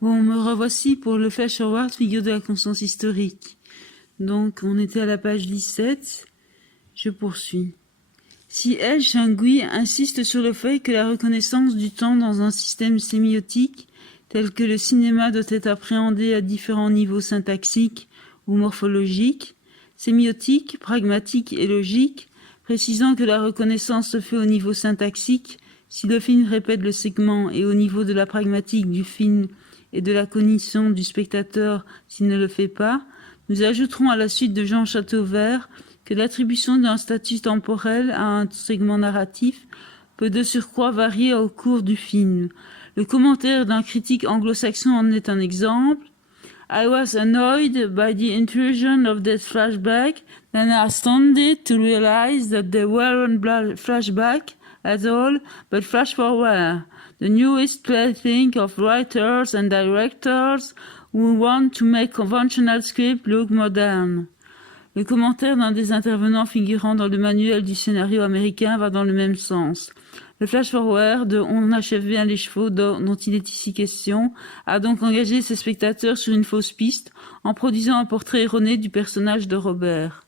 Bon, me revoici pour le flash forward figure de la conscience historique. Donc, on était à la page 17. Je poursuis. Si El Shangui insiste sur le fait que la reconnaissance du temps dans un système sémiotique, tel que le cinéma doit être appréhendé à différents niveaux syntaxiques ou morphologiques, sémiotique, pragmatique et logique, précisant que la reconnaissance se fait au niveau syntaxique, si le film répète le segment, et au niveau de la pragmatique du film et de la cognition du spectateur s'il ne le fait pas, nous ajouterons à la suite de Jean Chateauvert que l'attribution d'un statut temporel à un segment narratif peut de surcroît varier au cours du film. Le commentaire d'un critique anglo-saxon en est un exemple. I was annoyed by the intrusion of that flashback, then astounded to realize that they weren't flashback at all, but flash forward, the newest plaything of writers and directors who want to make conventional script look modern. Le commentaire d'un des intervenants figurant dans le manuel du scénario américain va dans le même sens. Le flash-forward, on achève bien les chevaux dont il est ici question, a donc engagé ses spectateurs sur une fausse piste en produisant un portrait erroné du personnage de Robert.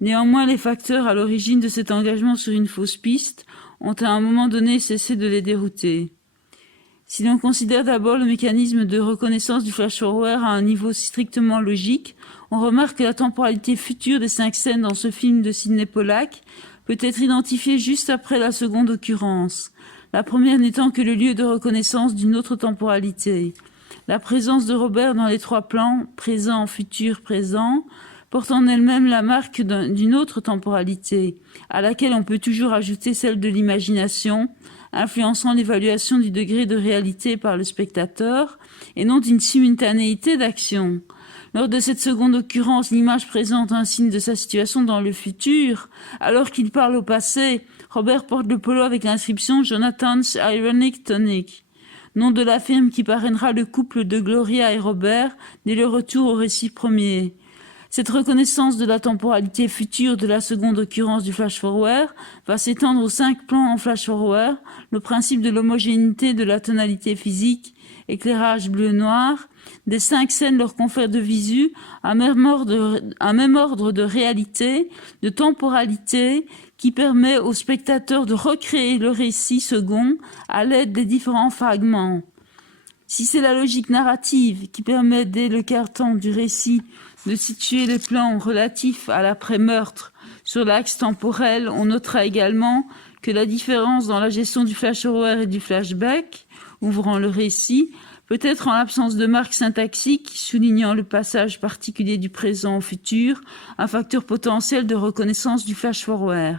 Néanmoins, les facteurs à l'origine de cet engagement sur une fausse piste ont à un moment donné cessé de les dérouter. Si l'on considère d'abord le mécanisme de reconnaissance du flash-forward à un niveau strictement logique, on remarque que la temporalité future des 5 scènes dans ce film de Sidney Pollack peut être identifiée juste après la seconde occurrence, la première n'étant que le lieu de reconnaissance d'une autre temporalité. La présence de Robert dans les 3 plans, présent, futur, présent, porte en elle-même la marque d'une autre temporalité, à laquelle on peut toujours ajouter celle de l'imagination, influençant l'évaluation du degré de réalité par le spectateur, et non d'une simultanéité d'action. Lors de cette seconde occurrence, l'image présente un signe de sa situation dans le futur. Alors qu'il parle au passé, Robert porte le polo avec l'inscription « Jonathan's Ironic Tonic », nom de la firme qui parrainera le couple de Gloria et Robert dès le retour au récit premier. Cette reconnaissance de la temporalité future de la seconde occurrence du flash-forward va s'étendre aux 5 plans en flash-forward, le principe de l'homogénéité de la tonalité physique, éclairage bleu-noir, des 5 scènes leur confère de visu un même ordre de réalité, de temporalité, qui permet au spectateur de recréer le récit second à l'aide des différents fragments. Si c'est la logique narrative qui permet dès le quart-temps du récit de situer les plans relatifs à l'après-meurtre sur l'axe temporel, on notera également que la différence dans la gestion du flash-forward et du flashback, ouvrant le récit, peut être en l'absence de marque syntaxique soulignant le passage particulier du présent au futur, un facteur potentiel de reconnaissance du flash-forward.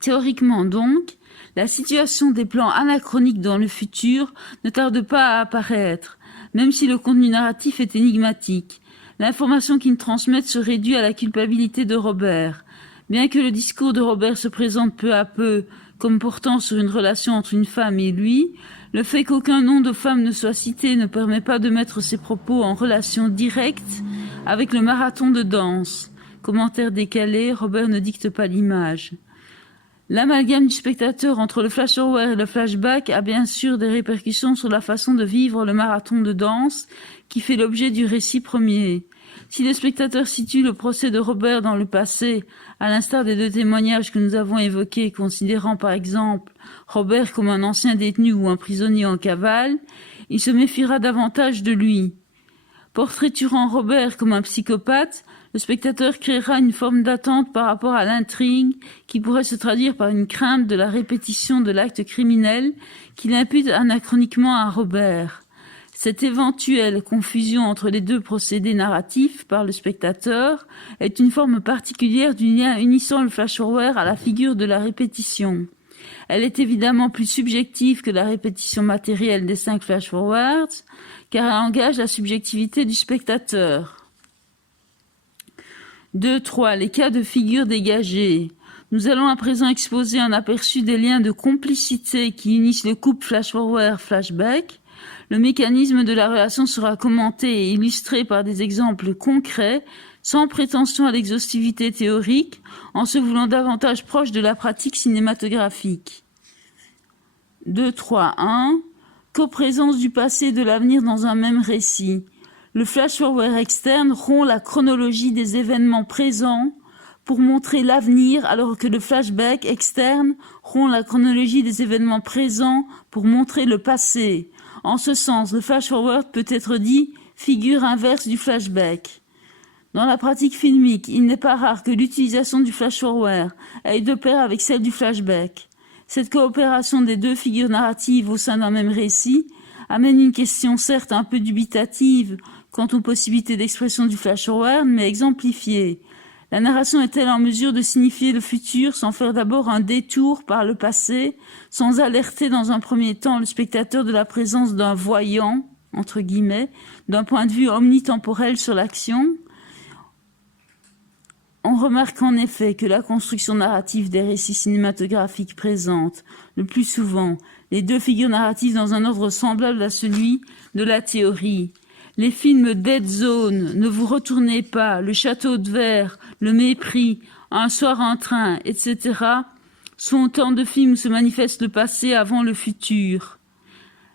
Théoriquement donc, la situation des plans anachroniques dans le futur ne tarde pas à apparaître, même si le contenu narratif est énigmatique. L'information qu'ils transmettent se réduit à la culpabilité de Robert. Bien que le discours de Robert se présente peu à peu comme portant sur une relation entre une femme et lui, le fait qu'aucun nom de femme ne soit cité ne permet pas de mettre ses propos en relation directe avec le marathon de danse. Commentaire décalé, Robert ne dicte pas l'image. L'amalgame du spectateur entre le flash-forward et le flashback a bien sûr des répercussions sur la façon de vivre le marathon de danse qui fait l'objet du récit premier. Si le spectateur situe le procès de Robert dans le passé, à l'instar des 2 témoignages que nous avons évoqués, considérant par exemple Robert comme un ancien détenu ou un prisonnier en cavale, il se méfiera davantage de lui. Portraiturant Robert comme un psychopathe, le spectateur créera une forme d'attente par rapport à l'intrigue qui pourrait se traduire par une crainte de la répétition de l'acte criminel qu'il impute anachroniquement à Robert. Cette éventuelle confusion entre les 2 procédés narratifs par le spectateur est une forme particulière du lien unissant le flash-forward à la figure de la répétition. Elle est évidemment plus subjective que la répétition matérielle des 5 flash-forwards, car elle engage la subjectivité du spectateur. 2.3. Les cas de figure dégagée. Nous allons à présent exposer un aperçu des liens de complicité qui unissent le couple flash-forward-flashback. Le mécanisme de la relation sera commenté et illustré par des exemples concrets, sans prétention à l'exhaustivité théorique, en se voulant davantage proche de la pratique cinématographique. 2.3.1. coprésence du passé et de l'avenir dans un même récit. Le flash-forward externe rompt la chronologie des événements présents pour montrer l'avenir, alors que le flashback externe rompt la chronologie des événements présents pour montrer le passé. En ce sens, le flash-forward peut être dit figure inverse du flashback. Dans la pratique filmique, il n'est pas rare que l'utilisation du flash-forward aille de pair avec celle du flashback. Cette coopération des deux figures narratives au sein d'un même récit amène une question certes un peu dubitative quant aux possibilités d'expression du flash-forward, mais exemplifiée. La narration est-elle en mesure de signifier le futur sans faire d'abord un détour par le passé, sans alerter dans un premier temps le spectateur de la présence d'un voyant, entre guillemets, d'un point de vue omnitemporel sur l'action ? On remarque en effet que la construction narrative des récits cinématographiques présente, le plus souvent, les deux figures narratives dans un ordre semblable à celui de la théorie. Les films Dead Zone, Ne vous retournez pas, Le château de verre, Le mépris, Un soir en train, etc. sont autant de films où se manifeste le passé avant le futur.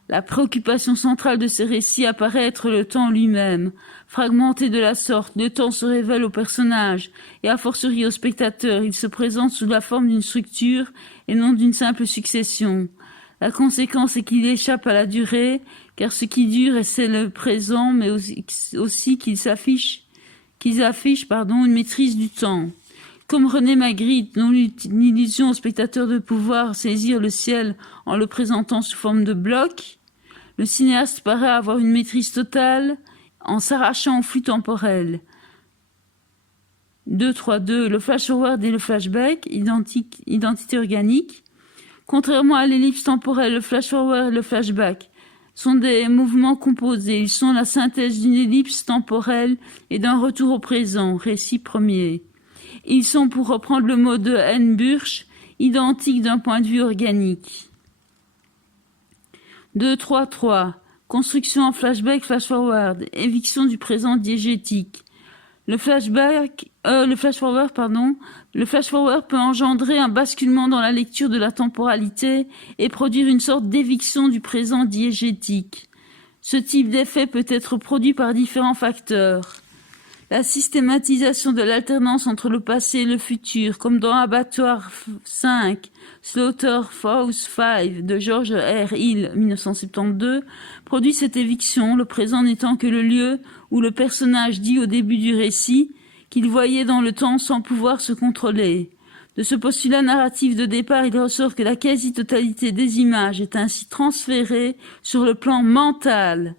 La préoccupation centrale de ces récits apparaît être le temps lui-même. Fragmenté de la sorte, le temps se révèle au personnage et a fortiori au spectateur. Il se présente sous la forme d'une structure et non d'une simple succession. La conséquence est qu'il échappe à la durée, car ce qui dure c'est le présent, mais aussi qu'ils affichent une maîtrise du temps. Comme René Magritte, dont l'illusion au spectateur de pouvoir saisir le ciel en le présentant sous forme de bloc, le cinéaste paraît avoir une maîtrise totale en s'arrachant au flux temporel. 2.3.2. Le flash-forward et le flashback, identité organique. Contrairement à l'ellipse temporelle, le flash-forward et le flashback sont des mouvements composés. Ils sont la synthèse d'une ellipse temporelle et d'un retour au présent, récit premier. Ils sont, pour reprendre le mot de N. Burch, identiques d'un point de vue organique. 2.3.3. Construction en flashback, flash-forward, éviction du présent diégétique. Le flash-forward peut engendrer un basculement dans la lecture de la temporalité et produire une sorte d'éviction du présent diégétique. Ce type d'effet peut être produit par différents facteurs. La systématisation de l'alternance entre le passé et le futur, comme dans Abattoir 5, Slaughterhouse 5 de George R. Hill, 1972, produit cette éviction, le présent n'étant que le lieu où le personnage dit au début du récit qu'il voyait dans le temps sans pouvoir se contrôler. De ce postulat narratif de départ, il ressort que la quasi-totalité des images est ainsi transférée sur le plan mental.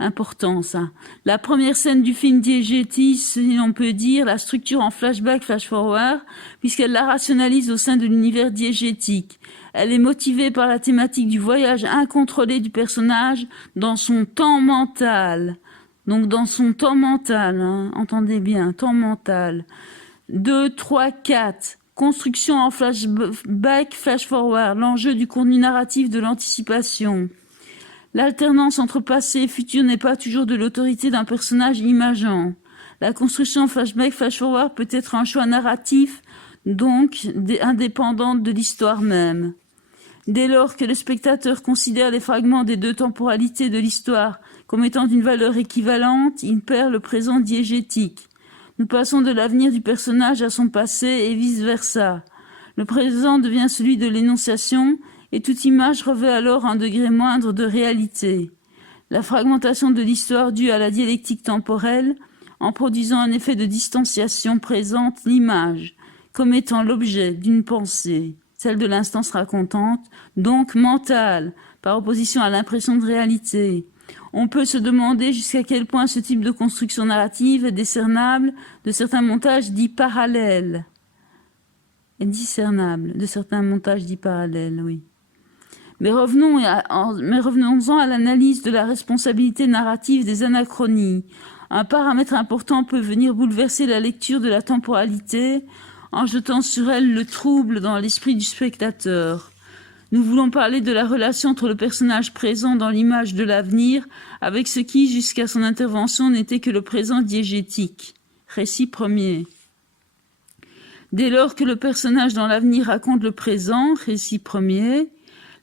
Important, ça. La première scène du film diégétise, si l'on peut dire, la structure en flashback, flash-forward, puisqu'elle la rationalise au sein de l'univers diégétique. Elle est motivée par la thématique du voyage incontrôlé du personnage dans son temps mental. Donc dans son temps mental, hein, entendez bien, temps mental. 2, 3, 4. Construction en flashback, flash-forward, l'enjeu du contenu narratif de l'anticipation. L'alternance entre passé et futur n'est pas toujours de l'autorité d'un personnage imageant. La construction en flashback, flash-forward peut être un choix narratif, donc indépendante de l'histoire même. Dès lors que le spectateur considère les fragments des deux temporalités de l'histoire comme étant d'une valeur équivalente, il perd le présent diégétique. Nous passons de l'avenir du personnage à son passé et vice-versa. Le présent devient celui de l'énonciation et toute image revêt alors un degré moindre de réalité. La fragmentation de l'histoire due à la dialectique temporelle, en produisant un effet de distanciation, présente l'image comme étant l'objet d'une pensée, celle de l'instance racontante, donc mentale, par opposition à l'impression de réalité. On peut se demander jusqu'à quel point ce type de construction narrative est discernable de certains montages dits parallèles. De certains montages dits parallèles, oui. Mais revenons-en à l'analyse de la responsabilité narrative des anachronies. Un paramètre important peut venir bouleverser la lecture de la temporalité en jetant sur elle le trouble dans l'esprit du spectateur. Nous voulons parler de la relation entre le personnage présent dans l'image de l'avenir avec ce qui, jusqu'à son intervention, n'était que le présent diégétique. Récit premier. Dès lors que le personnage dans l'avenir raconte le présent, récit premier,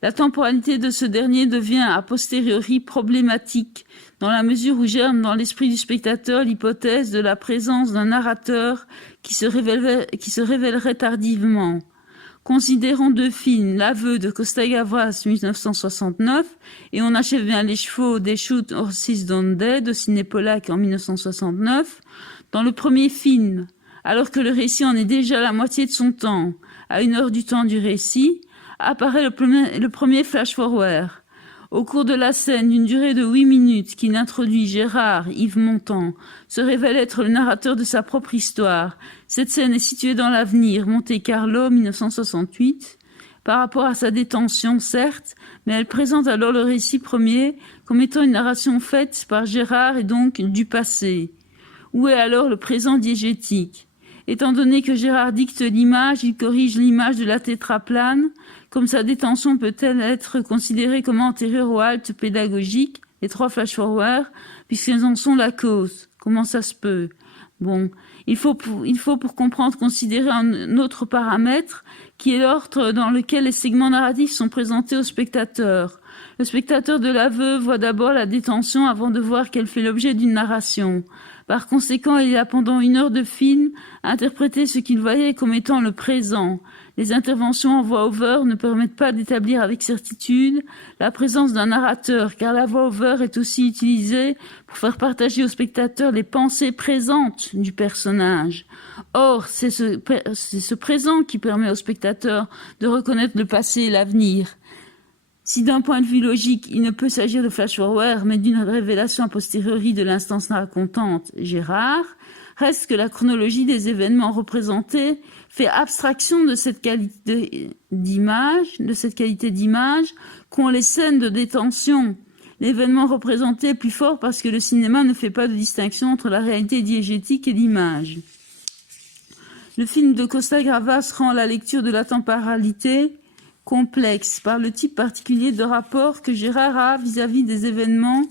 La temporalité de ce dernier devient a posteriori problématique, dans la mesure où germe dans l'esprit du spectateur l'hypothèse de la présence d'un narrateur qui se révélerait tardivement. Considérons deux films, L'aveu de Costa Gavras, 1969, et On achève bien les chevaux des Shoot Horses Don't Dead, de Sidney Pollack en 1969. Dans le premier film, alors que le récit en est déjà la moitié de son temps, à 1 heure du temps du récit, apparaît le premier flash-forward. Au cours de la scène d'une durée de 8 minutes qu'il introduit Gérard, Yves Montand, se révèle être le narrateur de sa propre histoire. Cette scène est située dans l'avenir, Monte-Carlo, 1968, par rapport à sa détention, certes, mais elle présente alors le récit premier comme étant une narration faite par Gérard et donc du passé. Où est alors le présent diégétique? Étant donné que Gérard dicte l'image, il corrige l'image de la tétraplane. Comme sa détention peut-elle être considérée comme antérieure aux haltes pédagogiques, les 3 flash-forward, puisqu'elles en sont la cause? Comment ça se peut? Bon, il faut pour comprendre considérer un autre paramètre, qui est l'ordre dans lequel les segments narratifs sont présentés au spectateur. Le spectateur de l'aveu voit d'abord la détention avant de voir qu'elle fait l'objet d'une narration. Par conséquent, il a pendant 1 heure de film interprété ce qu'il voyait comme étant le présent. Les interventions en voix-over ne permettent pas d'établir avec certitude la présence d'un narrateur, car la voix-over est aussi utilisée pour faire partager au spectateur les pensées présentes du personnage. Or, c'est ce présent qui permet au spectateur de reconnaître le passé et l'avenir. Si d'un point de vue logique, il ne peut s'agir de flash-forward, mais d'une révélation a posteriori de l'instance racontante, Gérard, reste que la chronologie des événements représentés fait abstraction de cette qualité d'image qu'ont les scènes de détention. L'événement représenté est plus fort parce que le cinéma ne fait pas de distinction entre la réalité diégétique et l'image. Le film de Costa Gavras rend la lecture de la temporalité complexe par le type particulier de rapport que Gérard a vis-à-vis des événements.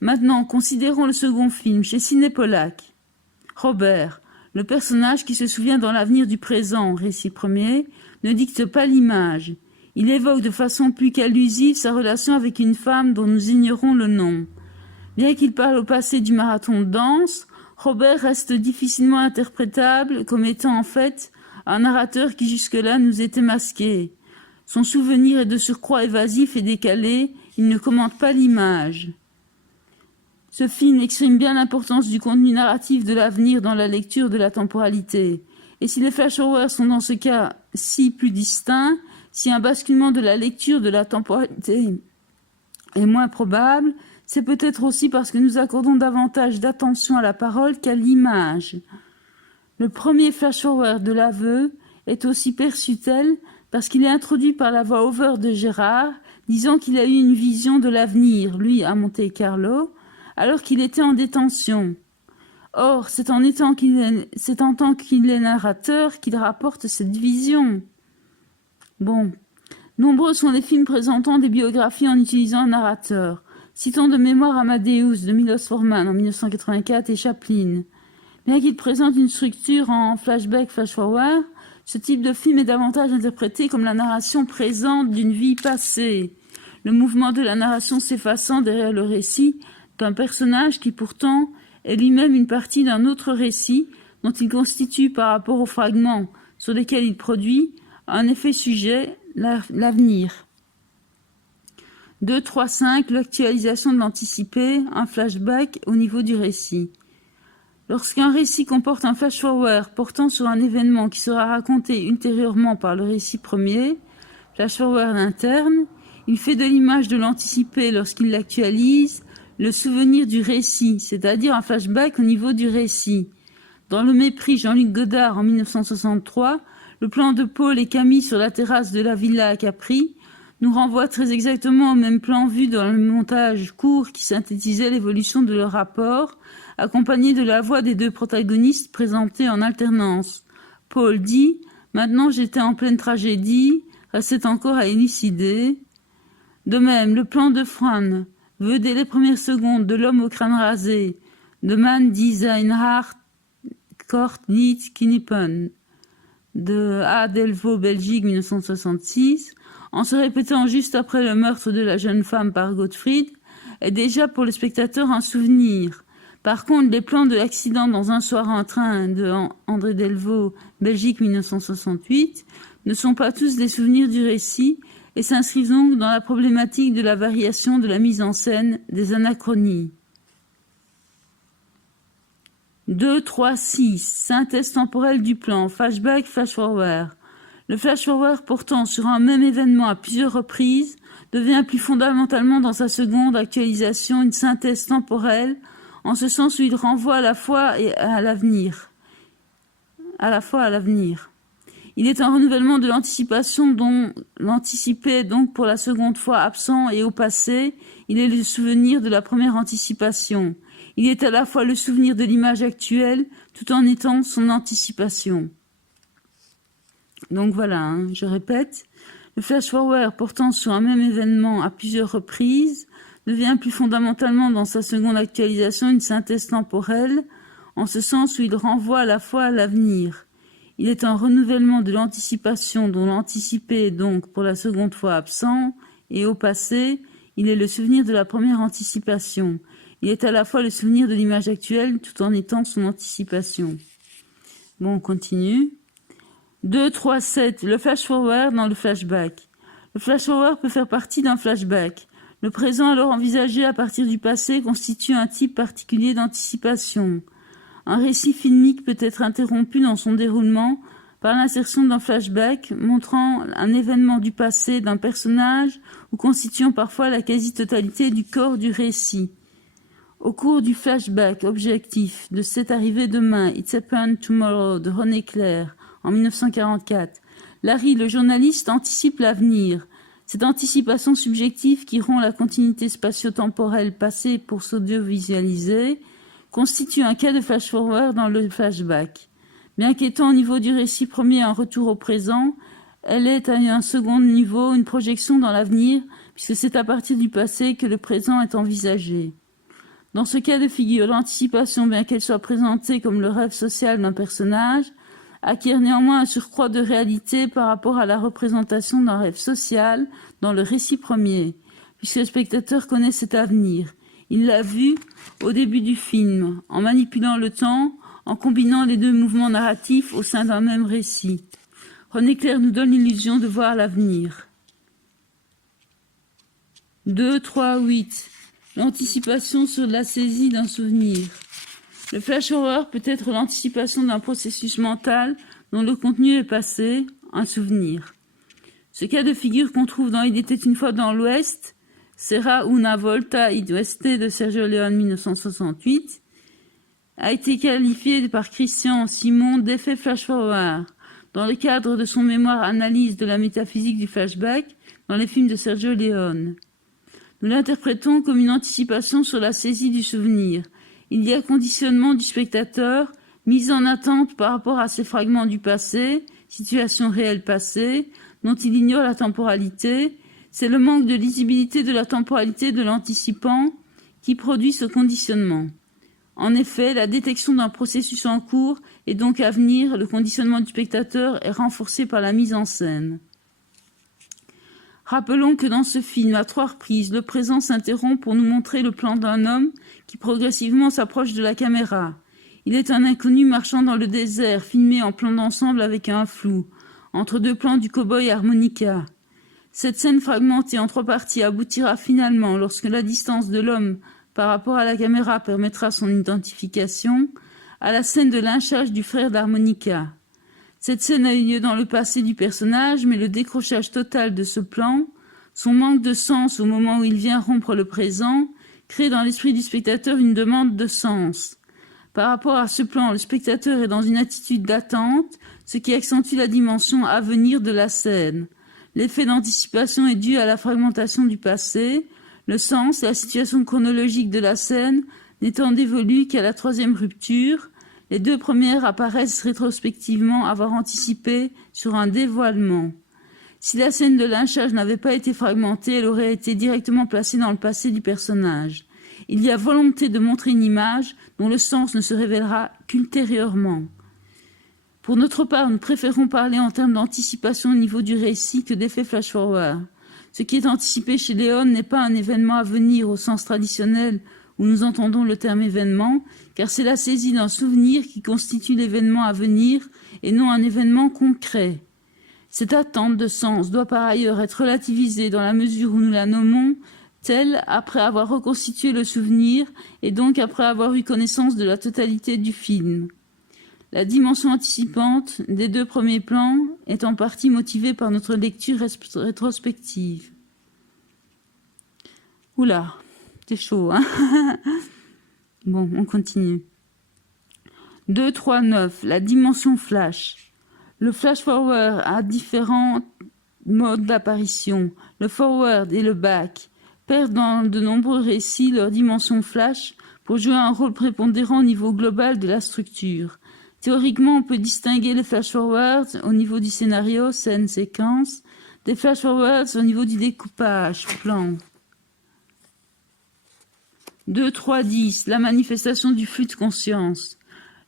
Maintenant, considérons le second film, chez Sidney Pollack. Robert, le personnage qui se souvient dans l'avenir du présent, récit premier, ne dicte pas l'image. Il évoque de façon plus qu'allusive sa relation avec une femme dont nous ignorons le nom. Bien qu'il parle au passé du marathon de danse, Robert reste difficilement interprétable comme étant en fait un narrateur qui jusque-là nous était masqué. Son souvenir est de surcroît évasif et décalé, il ne commente pas l'image. Ce film exprime bien l'importance du contenu narratif de l'avenir dans la lecture de la temporalité. Et si les flash-forwards sont dans ce cas-ci plus distincts, si un basculement de la lecture de la temporalité est moins probable, c'est peut-être aussi parce que nous accordons davantage d'attention à la parole qu'à l'image. Le premier flash-forward de l'aveu est aussi perçu tel parce qu'il est introduit par la voix-over de Gérard, disant qu'il a eu une vision de l'avenir, lui à Monte-Carlo, alors qu'il était en détention. Or, c'est en tant qu'il est narrateur qu'il rapporte cette vision. Bon, nombreux sont les films présentant des biographies en utilisant un narrateur. Citons de mémoire Amadeus de Milos Forman en 1984 et Chaplin. Bien qu'il présente une structure en flashback, flash-forward, ce type de film est davantage interprété comme la narration présente d'une vie passée, le mouvement de la narration s'effaçant derrière le récit d'un personnage qui pourtant est lui-même une partie d'un autre récit dont il constitue par rapport aux fragments sur lesquels il produit un effet sujet, l'avenir. 2, 3, 5, l'actualisation de l'anticipé, un flashback au niveau du récit. Lorsqu'un récit comporte un flash-forward portant sur un événement qui sera raconté ultérieurement par le récit premier, flash-forward interne, il fait de l'image de l'anticipé lorsqu'il l'actualise, le souvenir du récit, c'est-à-dire un flashback au niveau du récit. Dans Le Mépris, Jean-Luc Godard en 1963, le plan de Paul et Camille sur la terrasse de la villa à Capri nous renvoie très exactement au même plan vu dans le montage court qui synthétisait l'évolution de leur rapport, accompagné de la voix des deux protagonistes présentés en alternance. Paul dit « Maintenant j'étais en pleine tragédie, restait encore à élucider ». De même, le plan de Fran veut dès les premières secondes de l'homme au crâne rasé, de Man die sein Hart kort nicht knippen. de A. Delvaux, Belgique, 1966, en se répétant juste après le meurtre de la jeune femme par Gottfried, est déjà pour le spectateur un souvenir. Par contre, les plans de l'accident dans Un soir en train de André Delvaux, Belgique 1968, ne sont pas tous des souvenirs du récit et s'inscrivent donc dans la problématique de la variation de la mise en scène des anachronies. 2, 3, 6. Synthèse temporelle du plan. Flashback, flash-forward. Le flash-forward portant sur un même événement à plusieurs reprises devient plus fondamentalement dans sa seconde actualisation une synthèse temporelle, en ce sens où il renvoie à la fois et à l'avenir. Il est un renouvellement de l'anticipation dont l'anticipé est donc pour la seconde fois absent et au passé, il est le souvenir de la première anticipation. Il est à la fois le souvenir de l'image actuelle tout en étant son anticipation. Donc voilà, je répète, le flash-forward portant sur un même événement à plusieurs reprises devient plus fondamentalement dans sa seconde actualisation une synthèse temporelle, en ce sens où il renvoie à la fois à l'avenir. Il est un renouvellement de l'anticipation dont l'anticipé est donc pour la seconde fois absent, et au passé, il est le souvenir de la première anticipation. Il est à la fois le souvenir de l'image actuelle tout en étant son anticipation. Bon, on continue. 2, 3, 7. Le flash-forward dans le flashback. Le flash-forward peut faire partie d'un flashback. Le présent alors envisagé à partir du passé constitue un type particulier d'anticipation. Un récit filmique peut être interrompu dans son déroulement par l'insertion d'un flashback montrant un événement du passé d'un personnage ou constituant parfois la quasi-totalité du corps du récit. Au cours du flashback objectif de C'est arrivé demain, It's Happened Tomorrow de René Clair en 1944, Larry, le journaliste, anticipe l'avenir. Cette anticipation subjective qui rompt la continuité spatio-temporelle passée pour s'audiovisualiser constitue un cas de flash-forward dans le flashback. Bien qu'étant au niveau du récit premier un retour au présent, elle est à un second niveau une projection dans l'avenir, puisque c'est à partir du passé que le présent est envisagé. Dans ce cas de figure, l'anticipation, bien qu'elle soit présentée comme le rêve social d'un personnage, acquiert néanmoins un surcroît de réalité par rapport à la représentation d'un rêve social dans le récit premier, puisque le spectateur connaît cet avenir. Il l'a vu au début du film, en manipulant le temps, en combinant les deux mouvements narratifs au sein d'un même récit. René Clair nous donne l'illusion de voir l'avenir. 2, 3, 8. L'anticipation sur la saisie d'un souvenir. Le flash-forward peut être l'anticipation d'un processus mental dont le contenu est passé, un souvenir. Ce cas de figure qu'on trouve dans Il était une fois dans l'Ouest, Sera una volta id oeste de Sergio Leone 1968, a été qualifié par Christian Simon d'effet flash-forward dans le cadre de son mémoire Analyse de la métaphysique du flashback dans les films de Sergio Leone. Nous l'interprétons comme une anticipation sur la saisie du souvenir. Il y a conditionnement du spectateur, mise en attente par rapport à ces fragments du passé, situation réelle passée, dont il ignore la temporalité. C'est le manque de lisibilité de la temporalité de l'anticipant qui produit ce conditionnement. En effet, la détection d'un processus en cours et donc à venir, le conditionnement du spectateur est renforcé par la mise en scène. Rappelons que dans ce film, à 3 reprises, le présent s'interrompt pour nous montrer le plan d'un homme qui progressivement s'approche de la caméra. Il est un inconnu marchant dans le désert, filmé en plan d'ensemble avec un flou, entre 2 plans du cow-boy harmonica. Cette scène fragmentée en 3 parties aboutira finalement, lorsque la distance de l'homme par rapport à la caméra permettra son identification, à la scène de lynchage du frère d'harmonica. Cette scène a eu lieu dans le passé du personnage, mais le décrochage total de ce plan, son manque de sens au moment où il vient rompre le présent, crée dans l'esprit du spectateur une demande de sens. Par rapport à ce plan, le spectateur est dans une attitude d'attente, ce qui accentue la dimension à venir de la scène. L'effet d'anticipation est dû à la fragmentation du passé, le sens et la situation chronologique de la scène n'étant dévolus qu'à la 3e rupture. Les 2 premières apparaissent rétrospectivement avoir anticipé sur un dévoilement. Si la scène de lynchage n'avait pas été fragmentée, elle aurait été directement placée dans le passé du personnage. Il y a volonté de montrer une image dont le sens ne se révélera qu'ultérieurement. Pour notre part, nous préférons parler en termes d'anticipation au niveau du récit que d'effet flash-forward. Ce qui est anticipé chez Léon n'est pas un événement à venir au sens traditionnel où nous entendons le terme événement, car c'est la saisie d'un souvenir qui constitue l'événement à venir et non un événement concret. Cette attente de sens doit par ailleurs être relativisée dans la mesure où nous la nommons telle après avoir reconstitué le souvenir et donc après avoir eu connaissance de la totalité du film. La dimension anticipante des deux premiers plans est en partie motivée par notre lecture rétrospective. Oula, c'est chaud, hein. Bon, on continue. 2, 3, 9. La dimension flash. Le flash-forward a différents modes d'apparition. Le forward et le back perdent dans de nombreux récits leur dimension flash pour jouer un rôle prépondérant au niveau global de la structure. Théoriquement, on peut distinguer les flash-forwards au niveau du scénario, scène, séquence, des flash-forwards au niveau du découpage, plan. 2, 3, 10. La manifestation du flux de conscience.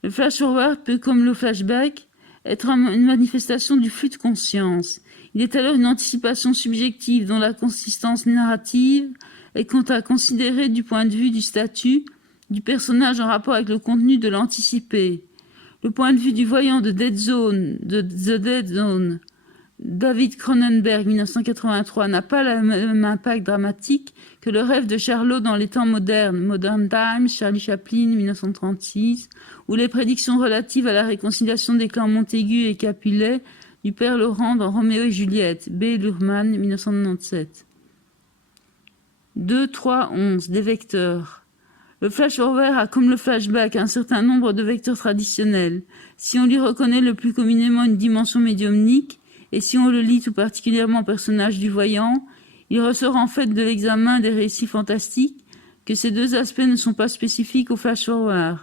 Le flash-forward peut, comme le flashback, être une manifestation du flux de conscience. Il est alors une anticipation subjective dont la consistance narrative est à considérer du point de vue du statut du personnage en rapport avec le contenu de l'anticipé. Le point de vue du voyant de The Dead Zone, David Cronenberg, 1983, n'a pas le même impact dramatique que le rêve de Charlot dans les temps modernes, Modern Times, Charlie Chaplin, 1936, ou les prédictions relatives à la réconciliation des clans Montaigu et Capulet du père Laurent dans Roméo et Juliette, B. Luhrmann, 1997. 2, 3, 11. Des vecteurs. Le flash-forward a, comme le flashback, un certain nombre de vecteurs traditionnels. Si on lui reconnaît le plus communément une dimension médiumnique, et si on le lit tout particulièrement au personnage du voyant, il ressort en fait de l'examen des récits fantastiques que ces deux aspects ne sont pas spécifiques au flash-forward.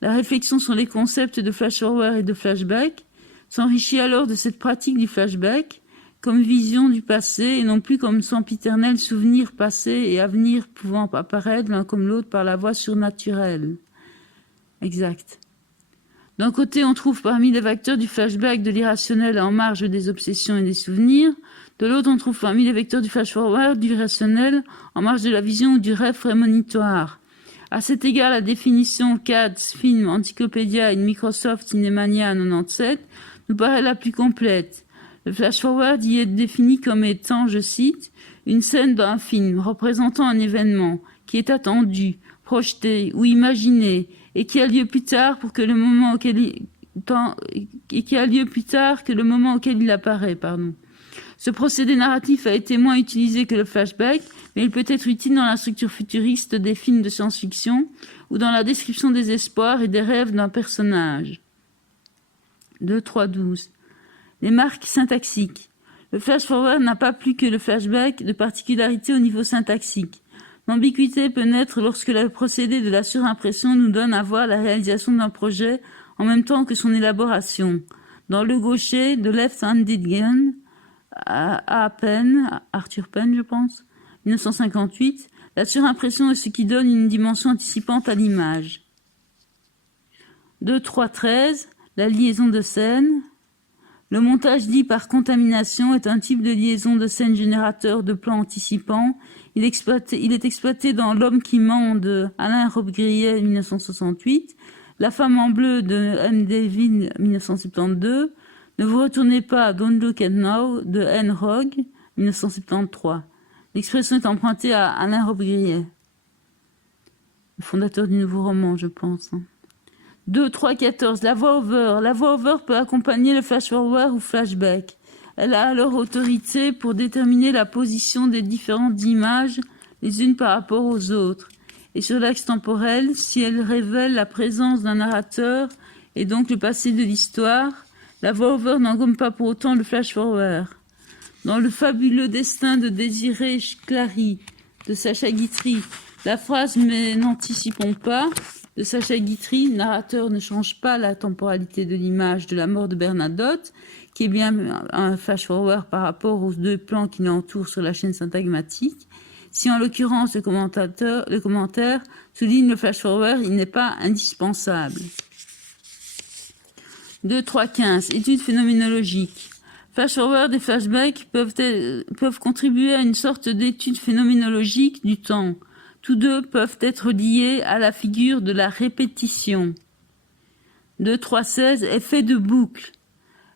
La réflexion sur les concepts de flash-forward et de flashback s'enrichit alors de cette pratique du flashback comme vision du passé et non plus comme sempiternel souvenir passé et avenir pouvant apparaître l'un comme l'autre par la voie surnaturelle. Exact. D'un côté, on trouve parmi les vecteurs du flashback de l'irrationnel en marge des obsessions et des souvenirs. De l'autre, on trouve parmi les vecteurs du flash-forward du rationnel en marge de la vision ou du rêve prémonitoire. À cet égard, la définition CADS, Film Encyclopédia et Microsoft Cinemania 97 nous paraît la plus complète. Le flash-forward y est défini comme étant, je cite, une scène d'un film représentant un événement qui est attendu, projeté ou imaginé et qui a lieu plus tard que le moment auquel il apparaît, Ce procédé narratif a été moins utilisé que le flashback, mais il peut être utile dans la structure futuriste des films de science-fiction ou dans la description des espoirs et des rêves d'un personnage. 2, 3, 12. Les marques syntaxiques. Le flash-forward n'a pas plus que le flashback de particularité au niveau syntaxique. L'ambiguïté peut naître lorsque le procédé de la surimpression nous donne à voir la réalisation d'un projet en même temps que son élaboration. Dans Le Gaucher, de Left-Handed Gun, Arthur Penn, je pense, 1958, la surimpression est ce qui donne une dimension anticipante à l'image. 2, 3, 13, la liaison de scènes. Le montage dit par contamination est un type de liaison de scène générateur de plans anticipants. Il est exploité dans L'homme qui ment de Alain Robbe-Grillet, 1968, La femme en bleu de M. David, 1972, Ne vous retournez pas, Don't Look at Now de N. Rogue, 1973. L'expression est empruntée à Alain Robbe-Grillet, le fondateur du nouveau roman, je pense. 2, 3, 14. La voix-over. La voix-over peut accompagner le flash-forward ou flashback. Elle a alors autorité pour déterminer la position des différentes images les unes par rapport aux autres. Et sur l'axe temporel, si elle révèle la présence d'un narrateur et donc le passé de l'histoire, la voix-over n'engomme pas pour autant le flash-forward. Dans Le fabuleux destin de Désiré Clary de Sacha Guitry, la phrase « mais n'anticipons pas » de Sacha Guitry, narrateur ne change pas la temporalité de l'image de la mort de Bernadotte, qui est bien un flash-forward par rapport aux deux plans qui l'entourent sur la chaîne syntagmatique. Si en l'occurrence le commentaire souligne le flash-forward, il n'est pas indispensable. 2.3.15. Études phénoménologiques. Flash-forward et flashback peuvent contribuer à une sorte d'étude phénoménologique du temps. Tous deux peuvent être liés à la figure de la répétition. 2.3.16. Effet de boucle.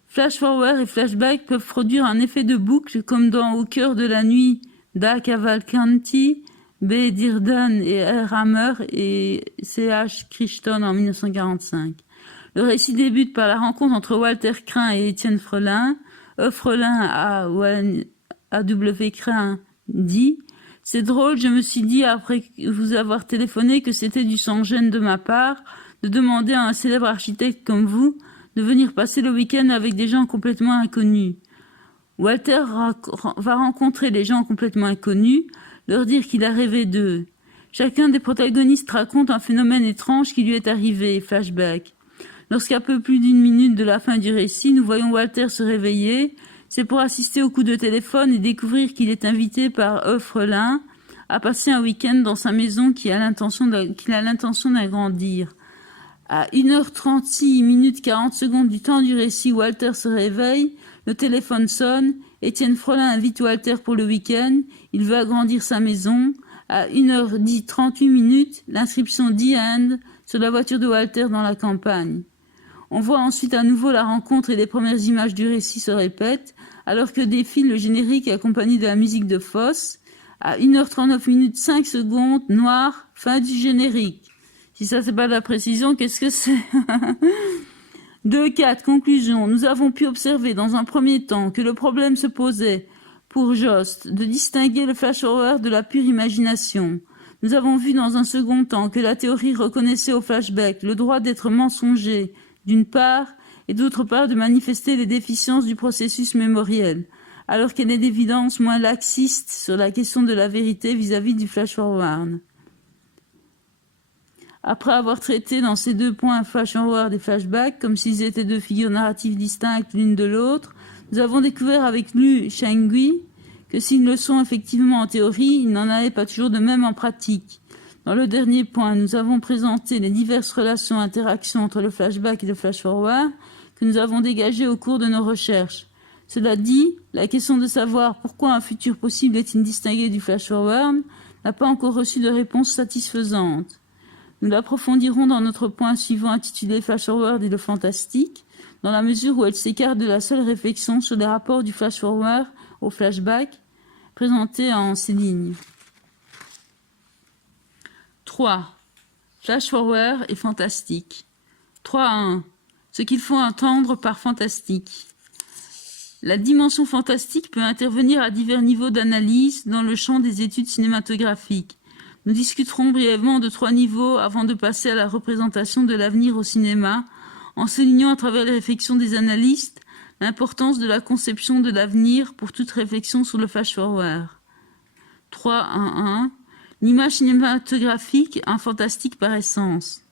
Flash-forward et flashback peuvent produire un effet de boucle comme dans Au cœur de la nuit d'A. Cavalcanti, B. Dearden et R. Hammer et C.H. Crichton en 1945. Le récit débute par la rencontre entre Walter Crin et Étienne Frelin. Frelin à W. Crin dit « C'est drôle, je me suis dit après vous avoir téléphoné que c'était du sans-gêne de ma part de demander à un célèbre architecte comme vous de venir passer le week-end avec des gens complètement inconnus. » Walter va rencontrer les gens complètement inconnus, leur dire qu'il a rêvé d'eux. Chacun des protagonistes raconte un phénomène étrange qui lui est arrivé, flashback. Lorsqu'à peu plus d'une minute de la fin du récit, nous voyons Walter se réveiller, c'est pour assister au coup de téléphone et découvrir qu'il est invité par Frelin à passer un week-end dans sa maison qu'il a l'intention d'agrandir. À 1h36 minutes 40 secondes du temps du récit, Walter se réveille, le téléphone sonne, Étienne Frelin invite Walter pour le week-end, il veut agrandir sa maison. À 1h10 38 minutes, l'inscription The End sur la voiture de Walter dans la campagne. On voit ensuite à nouveau la rencontre et les premières images du récit se répètent, alors que défile le générique accompagné de la musique de Fosse. À 1h39 minutes 5 secondes, noir, fin du générique. Si ça c'est pas de la précision, qu'est-ce que c'est? 2.4. Conclusion. Nous avons pu observer dans un premier temps que le problème se posait, pour Jost, de distinguer le flash-forward de la pure imagination. Nous avons vu dans un second temps que la théorie reconnaissait au flashback le droit d'être mensonger, d'une part, et d'autre part de manifester les déficiences du processus mémoriel, alors qu'elle est d'évidence moins laxiste sur la question de la vérité vis-à-vis du flash-forward. Après avoir traité dans ces deux points flash-forward et flashback, comme s'ils étaient deux figures narratives distinctes l'une de l'autre, nous avons découvert avec Lu Shengui que s'ils le sont effectivement en théorie, ils n'en allaient pas toujours de même en pratique. Dans le dernier point, nous avons présenté les diverses relations et interactions entre le flashback et le flash-forward que nous avons dégagées au cours de nos recherches. Cela dit, la question de savoir pourquoi un futur possible est-il distingué du flash-forward n'a pas encore reçu de réponse satisfaisante. Nous l'approfondirons dans notre point suivant intitulé Flash-forward et le fantastique, dans la mesure où elle s'écarte de la seule réflexion sur les rapports du flash-forward au flashback, présentés en ces lignes. 3. Flash-forward et fantastique. 3.1. Ce qu'il faut entendre par fantastique. La dimension fantastique peut intervenir à divers niveaux d'analyse dans le champ des études cinématographiques. Nous discuterons brièvement de 3 niveaux avant de passer à la représentation de l'avenir au cinéma, en soulignant à travers les réflexions des analystes l'importance de la conception de l'avenir pour toute réflexion sur le flash-forward. 3.1.1. L'image cinématographique, un fantastique par essence.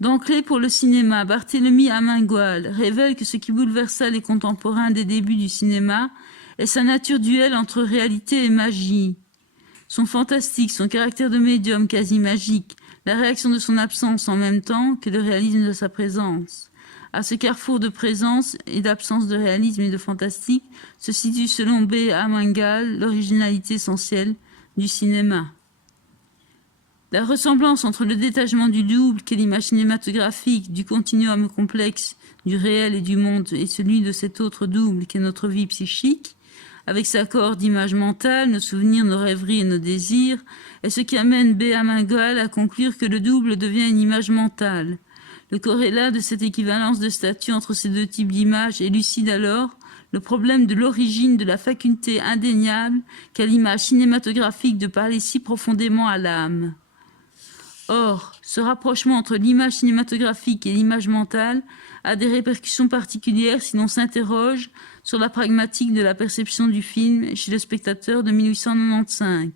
D'entrée pour le cinéma, Barthélemy Amengual révèle que ce qui bouleversa les contemporains des débuts du cinéma est sa nature duelle entre réalité et magie. Son fantastique, son caractère de médium quasi magique, la réaction de son absence en même temps que le réalisme de sa présence. À ce carrefour de présence et d'absence de réalisme et de fantastique se situe selon B. Amengual l'originalité essentielle du cinéma. La ressemblance entre le détachement du double qu'est l'image cinématographique du continuum complexe du réel et du monde et celui de cet autre double qu'est notre vie psychique, avec sa corde d'image mentale, nos souvenirs, nos rêveries et nos désirs, est ce qui amène B. Amengual à conclure que le double devient une image mentale. Le corrélat de cette équivalence de statut entre ces deux types d'images élucide alors le problème de l'origine de la faculté indéniable qu'a l'image cinématographique de parler si profondément à l'âme. Or, ce rapprochement entre l'image cinématographique et l'image mentale a des répercussions particulières si l'on s'interroge sur la pragmatique de la perception du film chez le spectateur de 1895.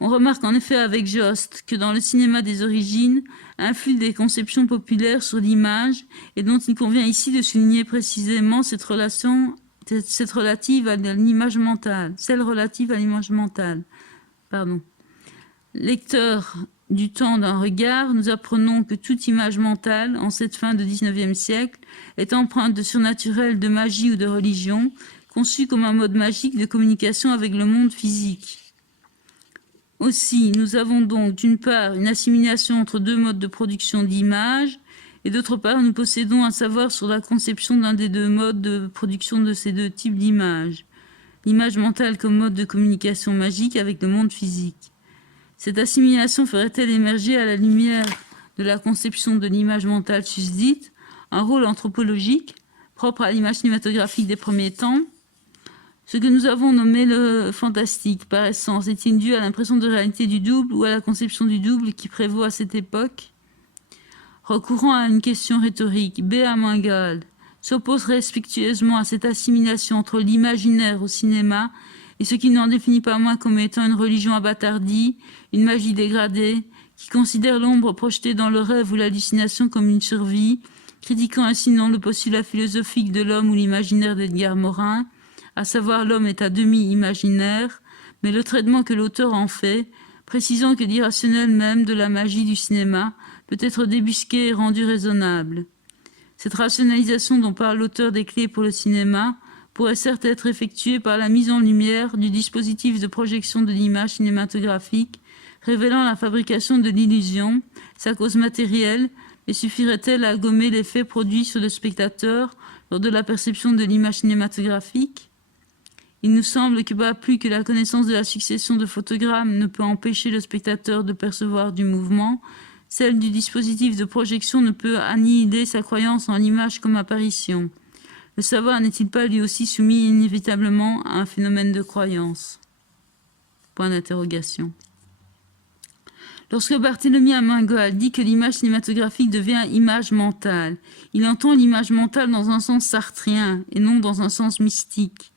On remarque en effet avec Jost que dans le cinéma des origines influent des conceptions populaires sur l'image et dont il convient ici de souligner précisément celle relative à l'image mentale. Lecteur du temps d'un regard, nous apprenons que toute image mentale, en cette fin de XIXe siècle, est empreinte de surnaturel, de magie ou de religion, conçue comme un mode magique de communication avec le monde physique. Aussi, nous avons donc d'une part une assimilation entre deux modes de production d'images, et d'autre part, nous possédons un savoir sur la conception d'un des deux modes de production de ces deux types d'images. L'image mentale comme mode de communication magique avec le monde physique. Cette assimilation ferait-elle émerger à la lumière de la conception de l'image mentale susdite un rôle anthropologique propre à l'image cinématographique des premiers temps? Ce que nous avons nommé le fantastique, par essence, est-il dû à l'impression de réalité du double ou à la conception du double qui prévaut à cette époque? Recourant à une question rhétorique, Béat Mengal s'oppose respectueusement à cette assimilation entre l'imaginaire au cinéma et ce qui n'en définit pas moins comme étant une religion abâtardie, une magie dégradée, qui considère l'ombre projetée dans le rêve ou l'hallucination comme une survie, critiquant ainsi non le postulat philosophique de l'homme ou l'imaginaire d'Edgar Morin, à savoir l'homme est à demi imaginaire, mais le traitement que l'auteur en fait, précisant que l'irrationnel même de la magie du cinéma peut être débusqué et rendu raisonnable. Cette rationalisation dont parle l'auteur des clés pour le cinéma pourrait certes être effectuée par la mise en lumière du dispositif de projection de l'image cinématographique, révélant la fabrication de l'illusion, sa cause matérielle, mais suffirait-elle à gommer l'effet produit sur le spectateur lors de la perception de l'image cinématographique? Il nous semble que pas plus que la connaissance de la succession de photogrammes ne peut empêcher le spectateur de percevoir du mouvement, celle du dispositif de projection ne peut annihiler sa croyance en l'image comme apparition. Le savoir n'est-il pas lui aussi soumis inévitablement à un phénomène de croyance? Point d'interrogation. Lorsque Barthélemy Mengal dit que l'image cinématographique devient image mentale, il entend l'image mentale dans un sens sartrien et non dans un sens mystique.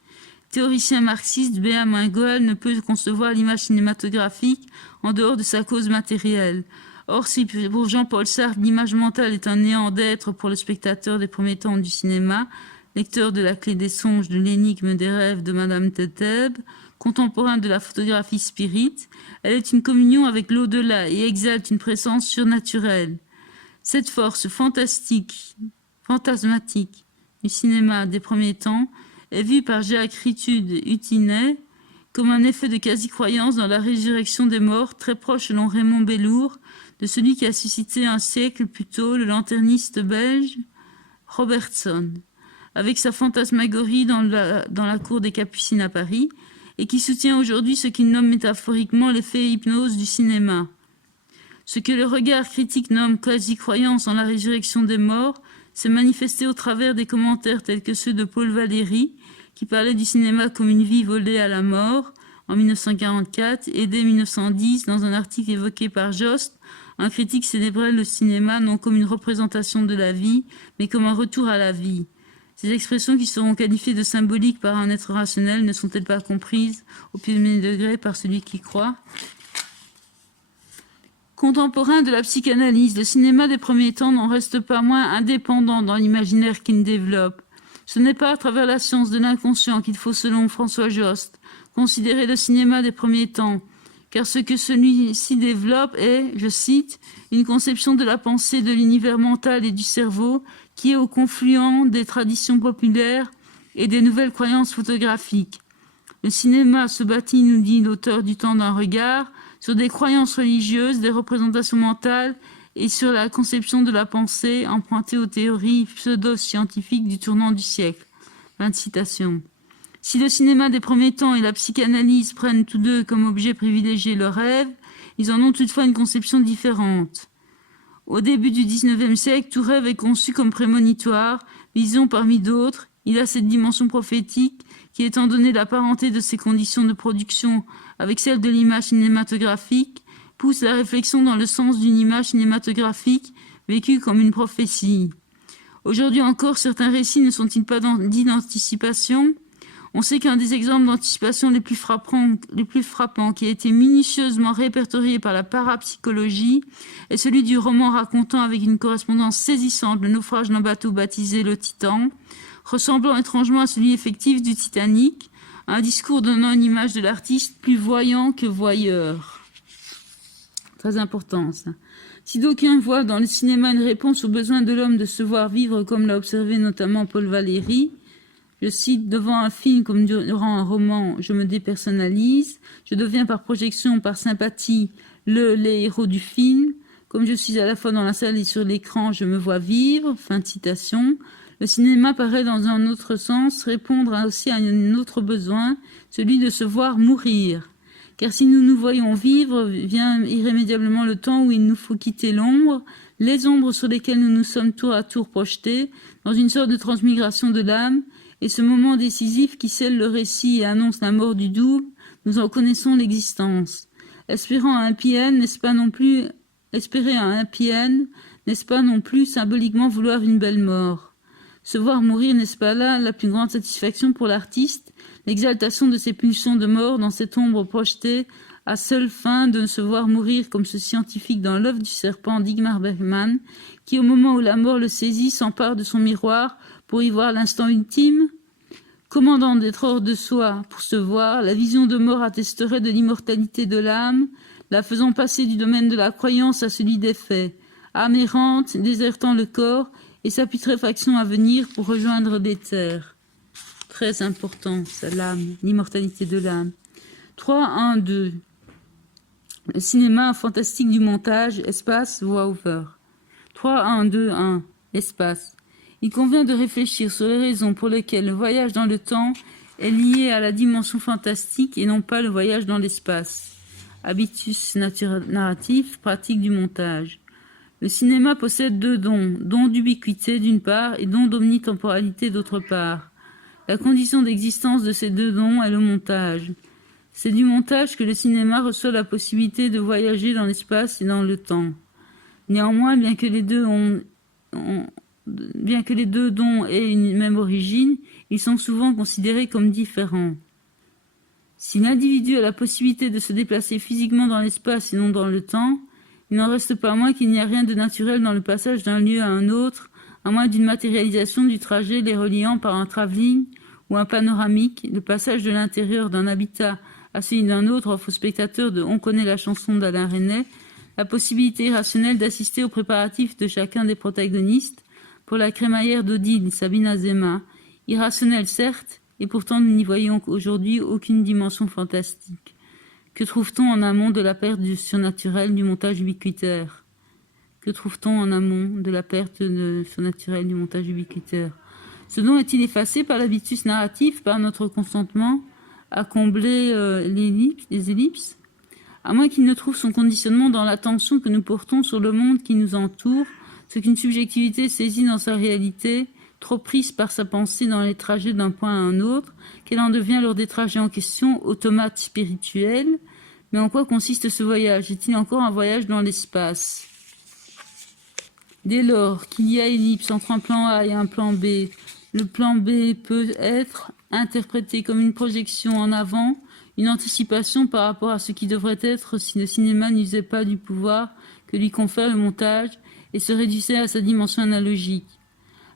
Théoricien marxiste, Béat Mengal ne peut concevoir l'image cinématographique en dehors de sa cause matérielle. Or, si pour Jean-Paul Sartre, l'image mentale est un néant d'être pour le spectateur des premiers temps du cinéma, lecteur de La Clé des songes, de L'énigme des rêves de Madame Teteb, contemporain de la photographie spirit, elle est une communion avec l'au-delà et exalte une présence surnaturelle. Cette force fantasmatique du cinéma des premiers temps est vue par Jacques Ritud-Hutinet comme un effet de quasi-croyance dans la résurrection des morts, très proche selon Raymond Bellour de celui qui a suscité un siècle plus tôt le lanterniste belge Robertson, avec sa fantasmagorie dans la cour des Capucines à Paris, et qui soutient aujourd'hui ce qu'il nomme métaphoriquement l'effet hypnose du cinéma. Ce que le regard critique nomme quasi-croyance en la résurrection des morts s'est manifesté au travers des commentaires tels que ceux de Paul Valéry, qui parlait du cinéma comme une vie volée à la mort en 1944, et dès 1910, dans un article évoqué par Jost, un critique célébrait le cinéma non comme une représentation de la vie, mais comme un retour à la vie. Ces expressions qui seront qualifiées de symboliques par un être rationnel ne sont-elles pas comprises au premier degré par celui qui croit? Contemporain de la psychanalyse, le cinéma des premiers temps n'en reste pas moins indépendant dans l'imaginaire qu'il développe. Ce n'est pas à travers la science de l'inconscient qu'il faut, selon François Jost, considérer le cinéma des premiers temps, car ce que celui-ci développe est, je cite, une conception de la pensée, de l'univers mental et du cerveau qui est au confluent des traditions populaires et des nouvelles croyances photographiques. Le cinéma se bâtit, nous dit l'auteur du Temps d'un regard, sur des croyances religieuses, des représentations mentales et sur la conception de la pensée empruntée aux théories pseudo-scientifiques du tournant du siècle. Fin de citation. Si le cinéma des premiers temps et la psychanalyse prennent tous deux comme objet privilégié le rêve, ils en ont toutefois une conception différente. Au début du XIXe siècle, tout rêve est conçu comme prémonitoire, vision parmi d'autres. Il a cette dimension prophétique qui, étant donné la parenté de ses conditions de production avec celle de l'image cinématographique, pousse la réflexion dans le sens d'une image cinématographique vécue comme une prophétie. Aujourd'hui encore, certains récits ne sont-ils pas dits d'anticipation ? On sait qu'un des exemples d'anticipation les plus frappants qui a été minutieusement répertorié par la parapsychologie est celui du roman racontant avec une correspondance saisissante le naufrage d'un bateau baptisé le Titan, ressemblant étrangement à celui effectif du Titanic, un discours donnant une image de l'artiste plus voyant que voyeur. Très important, ça. Si d'aucuns voient dans le cinéma une réponse au besoin de l'homme de se voir vivre, comme l'a observé notamment Paul Valéry, je cite, devant un film comme durant un roman, je me dépersonnalise, je deviens par projection, par sympathie, les héros du film. Comme je suis à la fois dans la salle et sur l'écran, je me vois vivre. Fin de citation. Le cinéma paraît dans un autre sens répondre aussi à un autre besoin, celui de se voir mourir. Car si nous nous voyons vivre, vient irrémédiablement le temps où il nous faut quitter l'ombre, les ombres sur lesquelles nous nous sommes tour à tour projetés, dans une sorte de transmigration de l'âme, et ce moment décisif qui scelle le récit et annonce la mort du double, nous en connaissons l'existence. Espérer un happy end, n'est-ce pas non plus symboliquement vouloir une belle mort? Se voir mourir, n'est-ce pas là la plus grande satisfaction pour l'artiste, l'exaltation de ses pulsions de mort dans cette ombre projetée, à seule fin de se voir mourir comme ce scientifique dans l'œuvre du serpent d'Igmar Bergman, qui au moment où la mort le saisit s'empare de son miroir pour y voir l'instant ultime? Commandant d'être hors de soi pour se voir, la vision de mort attesterait de l'immortalité de l'âme, la faisant passer du domaine de la croyance à celui des faits, âme errante, désertant le corps, et sa putréfaction à venir pour rejoindre l'éther. Très important, ça, l'âme, l'immortalité de l'âme. 3, 1, 2. Le cinéma fantastique du montage, espace, voix-over. 3, 1, 2, 1. Espace. Il convient de réfléchir sur les raisons pour lesquelles le voyage dans le temps est lié à la dimension fantastique et non pas le voyage dans l'espace. Habitus narratif, pratique du montage. Le cinéma possède deux dons, don d'ubiquité d'une part et don d'omnitemporalité d'autre part. La condition d'existence de ces deux dons est le montage. C'est du montage que le cinéma reçoit la possibilité de voyager dans l'espace et dans le temps. Néanmoins, bien que les deux dons aient une même origine, ils sont souvent considérés comme différents. Si l'individu a la possibilité de se déplacer physiquement dans l'espace et non dans le temps, il n'en reste pas moins qu'il n'y a rien de naturel dans le passage d'un lieu à un autre, à moins d'une matérialisation du trajet les reliant par un travelling ou un panoramique. Le passage de l'intérieur d'un habitat à celui d'un autre offre au spectateur de On connaît la chanson d'Alain Resnais la possibilité irrationnelle d'assister aux préparatifs de chacun des protagonistes. Pour la crémaillère d'Odile, Sabine Azema, irrationnelle certes, et pourtant nous n'y voyons aujourd'hui aucune dimension fantastique. Que trouve-t-on en amont de la perte du surnaturel du montage ubiquitaire? Que trouve-t-on en amont de la perte du surnaturel du montage ubiquitaire? Ce don est-il effacé par l'habitus narratif, par notre consentement à combler les ellipses? À moins qu'il ne trouve son conditionnement dans l'attention que nous portons sur le monde qui nous entoure, ce qu'une subjectivité saisit dans sa réalité, trop prise par sa pensée dans les trajets d'un point à un autre, qu'elle en devient lors des trajets en question automate spirituel. Mais en quoi consiste ce voyage? Est-il encore un voyage dans l'espace? Dès lors qu'il y a ellipse entre un plan A et un plan B, le plan B peut être interprété comme une projection en avant, une anticipation par rapport à ce qui devrait être si le cinéma n'usait pas du pouvoir que lui confère le montage et se réduisait à sa dimension analogique.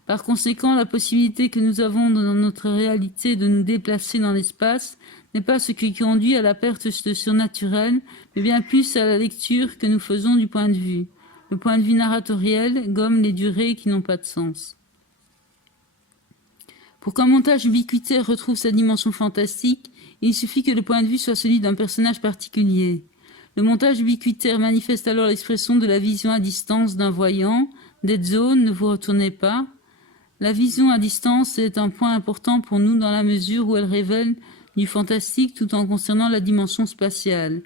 Par conséquent, la possibilité que nous avons dans notre réalité de nous déplacer dans l'espace n'est pas ce qui conduit à la perte de surnaturel, mais bien plus à la lecture que nous faisons du point de vue. Le point de vue narratoriel gomme les durées qui n'ont pas de sens. Pour qu'un montage ubiquitaire retrouve sa dimension fantastique, il suffit que le point de vue soit celui d'un personnage particulier. Le montage ubiquitaire manifeste alors l'expression de la vision à distance d'un voyant. Dead zone, ne vous retournez pas. La vision à distance est un point important pour nous dans la mesure où elle révèle du fantastique tout en concernant la dimension spatiale.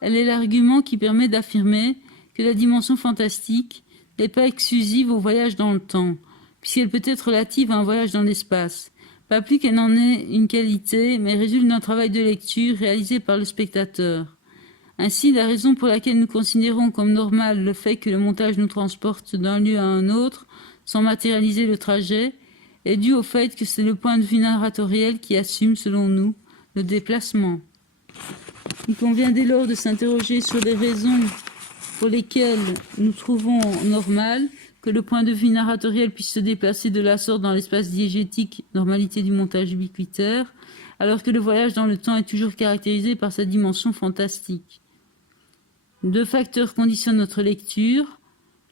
Elle est l'argument qui permet d'affirmer que la dimension fantastique n'est pas exclusive au voyage dans le temps, puisqu'elle peut être relative à un voyage dans l'espace. Pas plus qu'elle n'en est une qualité, mais résulte d'un travail de lecture réalisé par le spectateur. Ainsi, la raison pour laquelle nous considérons comme normal le fait que le montage nous transporte d'un lieu à un autre, sans matérialiser le trajet, est due au fait que c'est le point de vue narratoriel qui assume, selon nous, le déplacement. Il convient dès lors de s'interroger sur les raisons pour lesquelles nous trouvons normal que le point de vue narratoriel puisse se déplacer de la sorte dans l'espace diégétique, normalité du montage ubiquitaire, alors que le voyage dans le temps est toujours caractérisé par sa dimension fantastique. Deux facteurs conditionnent notre lecture.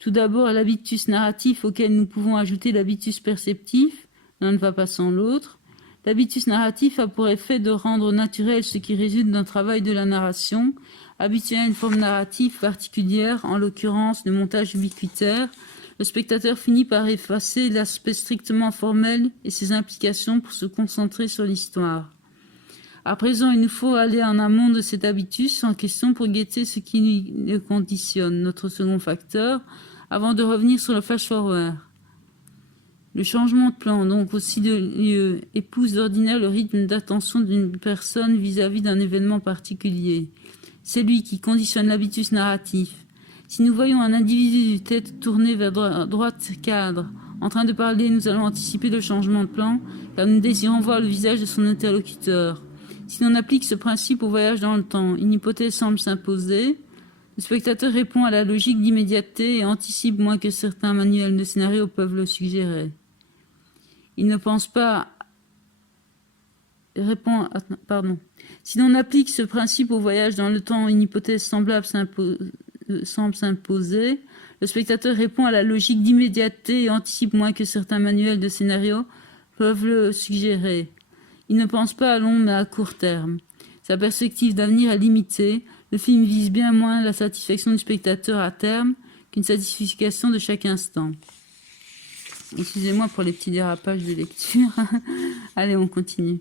Tout d'abord, l'habitus narratif auquel nous pouvons ajouter l'habitus perceptif. L'un ne va pas sans l'autre. L'habitus narratif a pour effet de rendre naturel ce qui résulte d'un travail de la narration, habitué à une forme narrative particulière, en l'occurrence le montage ubiquitaire. Le spectateur finit par effacer l'aspect strictement formel et ses implications pour se concentrer sur l'histoire. À présent, il nous faut aller en amont de cet habitus en question pour guetter ce qui le conditionne, notre second facteur, avant de revenir sur le flash-forward. Le changement de plan, donc aussi de lieu, épouse d'ordinaire le rythme d'attention d'une personne vis-à-vis d'un événement particulier. C'est lui qui conditionne l'habitus narratif. Si nous voyons un individu tête tournée vers droite cadre, en train de parler, nous allons anticiper le changement de plan, car nous désirons voir le visage de son interlocuteur. Si l'on applique ce principe au voyage dans le temps, une hypothèse semble s'imposer. Le spectateur répond à la logique d'immédiateté et anticipe moins que certains manuels de scénario peuvent le suggérer. Il ne pense pas... Si l'on applique ce principe au voyage dans le temps, une hypothèse semblable semble s'imposer. Le spectateur répond à la logique d'immédiateté et anticipe moins que certains manuels de scénario peuvent le suggérer. Il ne pense pas à long mais à court terme. Sa perspective d'avenir est limitée. Le film vise bien moins la satisfaction du spectateur à terme qu'une satisfaction de chaque instant. Excusez-moi pour les petits dérapages de lecture. Allez, on continue.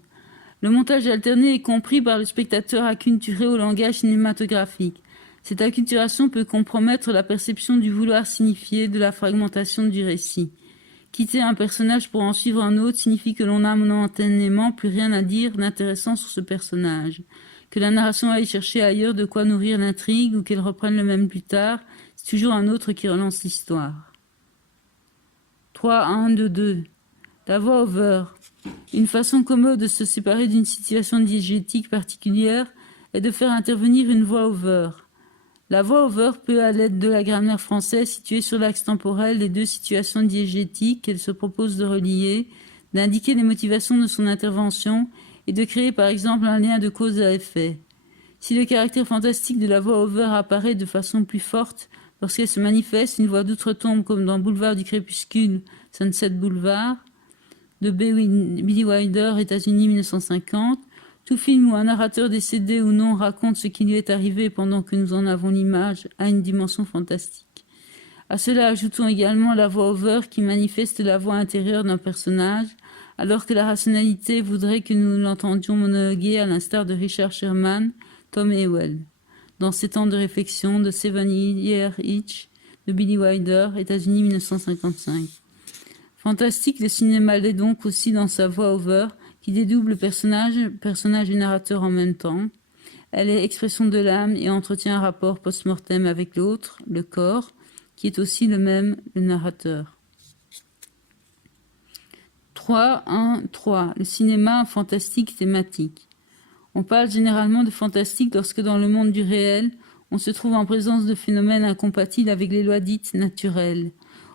Le montage alterné est compris par le spectateur acculturé au langage cinématographique. Cette acculturation peut compromettre la perception du vouloir signifier de la fragmentation du récit. Quitter un personnage pour en suivre un autre signifie que l'on n'a momentanément plus rien à dire d'intéressant sur ce personnage. Que la narration aille chercher ailleurs de quoi nourrir l'intrigue ou qu'elle reprenne le même plus tard, c'est toujours un autre qui relance l'histoire. 3.1.2.2. La voix-over. Une façon commode de se séparer d'une situation diégétique particulière est de faire intervenir une voix-over. La voix-over peut, à l'aide de la grammaire française située sur l'axe temporel des deux situations diégétiques qu'elle se propose de relier, d'indiquer les motivations de son intervention et de créer par exemple un lien de cause à effet. Si le caractère fantastique de la voix-over apparaît de façon plus forte lorsqu'elle se manifeste, une voix d'outre-tombe comme dans Boulevard du Crépuscule, Sunset Boulevard, de Billy Wilder, États-Unis 1950, tout film où un narrateur décédé ou non raconte ce qui lui est arrivé pendant que nous en avons l'image a une dimension fantastique. À cela ajoutons également la voix-over qui manifeste la voix intérieure d'un personnage, alors que la rationalité voudrait que nous l'entendions monologuer à l'instar de Richard Sherman, Tom Ewell. Dans ces temps de réflexion de 7 Year Itch de Billy Wilder, États-Unis 1955. Fantastique, le cinéma l'est donc aussi dans sa voix-over, qui dédouble personnage et narrateur en même temps. Elle est expression de l'âme et entretient un rapport post-mortem avec l'autre, le corps, qui est aussi le même, le narrateur. 3.1.3. Le cinéma fantastique thématique. On parle généralement de fantastique lorsque dans le monde du réel, on se trouve en présence de phénomènes incompatibles avec les lois dites naturelles.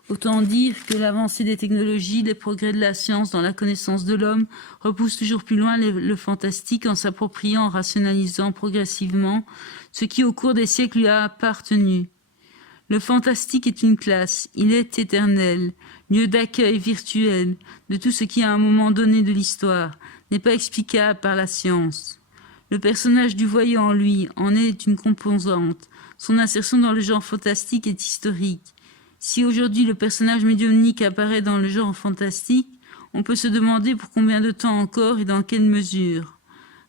Autant dire que l'avancée des technologies, les progrès de la science dans la connaissance de l'homme repoussent toujours plus loin le fantastique en s'appropriant, en rationalisant progressivement ce qui au cours des siècles lui a appartenu. Le fantastique est une classe, il est éternel, lieu d'accueil virtuel de tout ce qui à un moment donné de l'histoire n'est pas explicable par la science. Le personnage du voyant en lui en est une composante, son insertion dans le genre fantastique est historique. Si aujourd'hui le personnage médiumnique apparaît dans le genre fantastique, on peut se demander pour combien de temps encore et dans quelle mesure.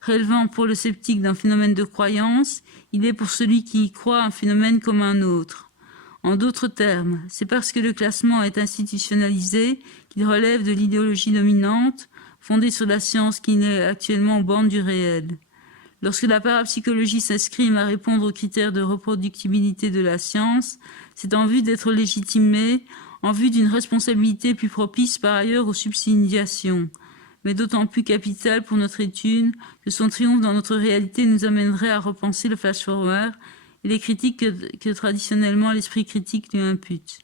Relevant pour le sceptique d'un phénomène de croyance, il est pour celui qui y croit un phénomène comme un autre. En d'autres termes, c'est parce que le classement est institutionnalisé qu'il relève de l'idéologie dominante, fondée sur la science qui n'est actuellement aux bornes du réel. Lorsque la parapsychologie s'escrime à répondre aux critères de reproductibilité de la science, c'est en vue d'être légitimée, en vue d'une responsabilité plus propice par ailleurs aux subsidiations, mais d'autant plus capitale pour notre étude que son triomphe dans notre réalité nous amènerait à repenser le flash-forward et les critiques que traditionnellement l'esprit critique lui impute.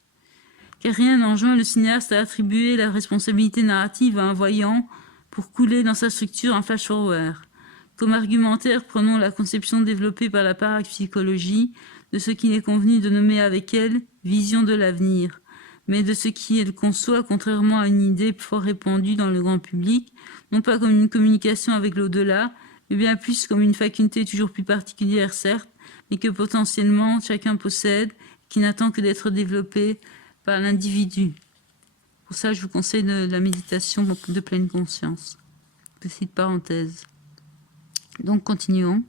Car rien n'enjoint le cinéaste à attribuer la responsabilité narrative à un voyant pour couler dans sa structure un flash-forward. Comme argumentaire, prenons la conception développée par la parapsychologie de ce qu'il est convenu de nommer avec elle « vision de l'avenir », mais de ce qu'elle conçoit, contrairement à une idée fort répandue dans le grand public, non pas comme une communication avec l'au-delà, mais bien plus comme une faculté toujours plus particulière, certes, mais que potentiellement chacun possède, qui n'attend que d'être développée par l'individu. Pour ça, je vous conseille de la méditation de pleine conscience. Petite parenthèse. Donc, continuons.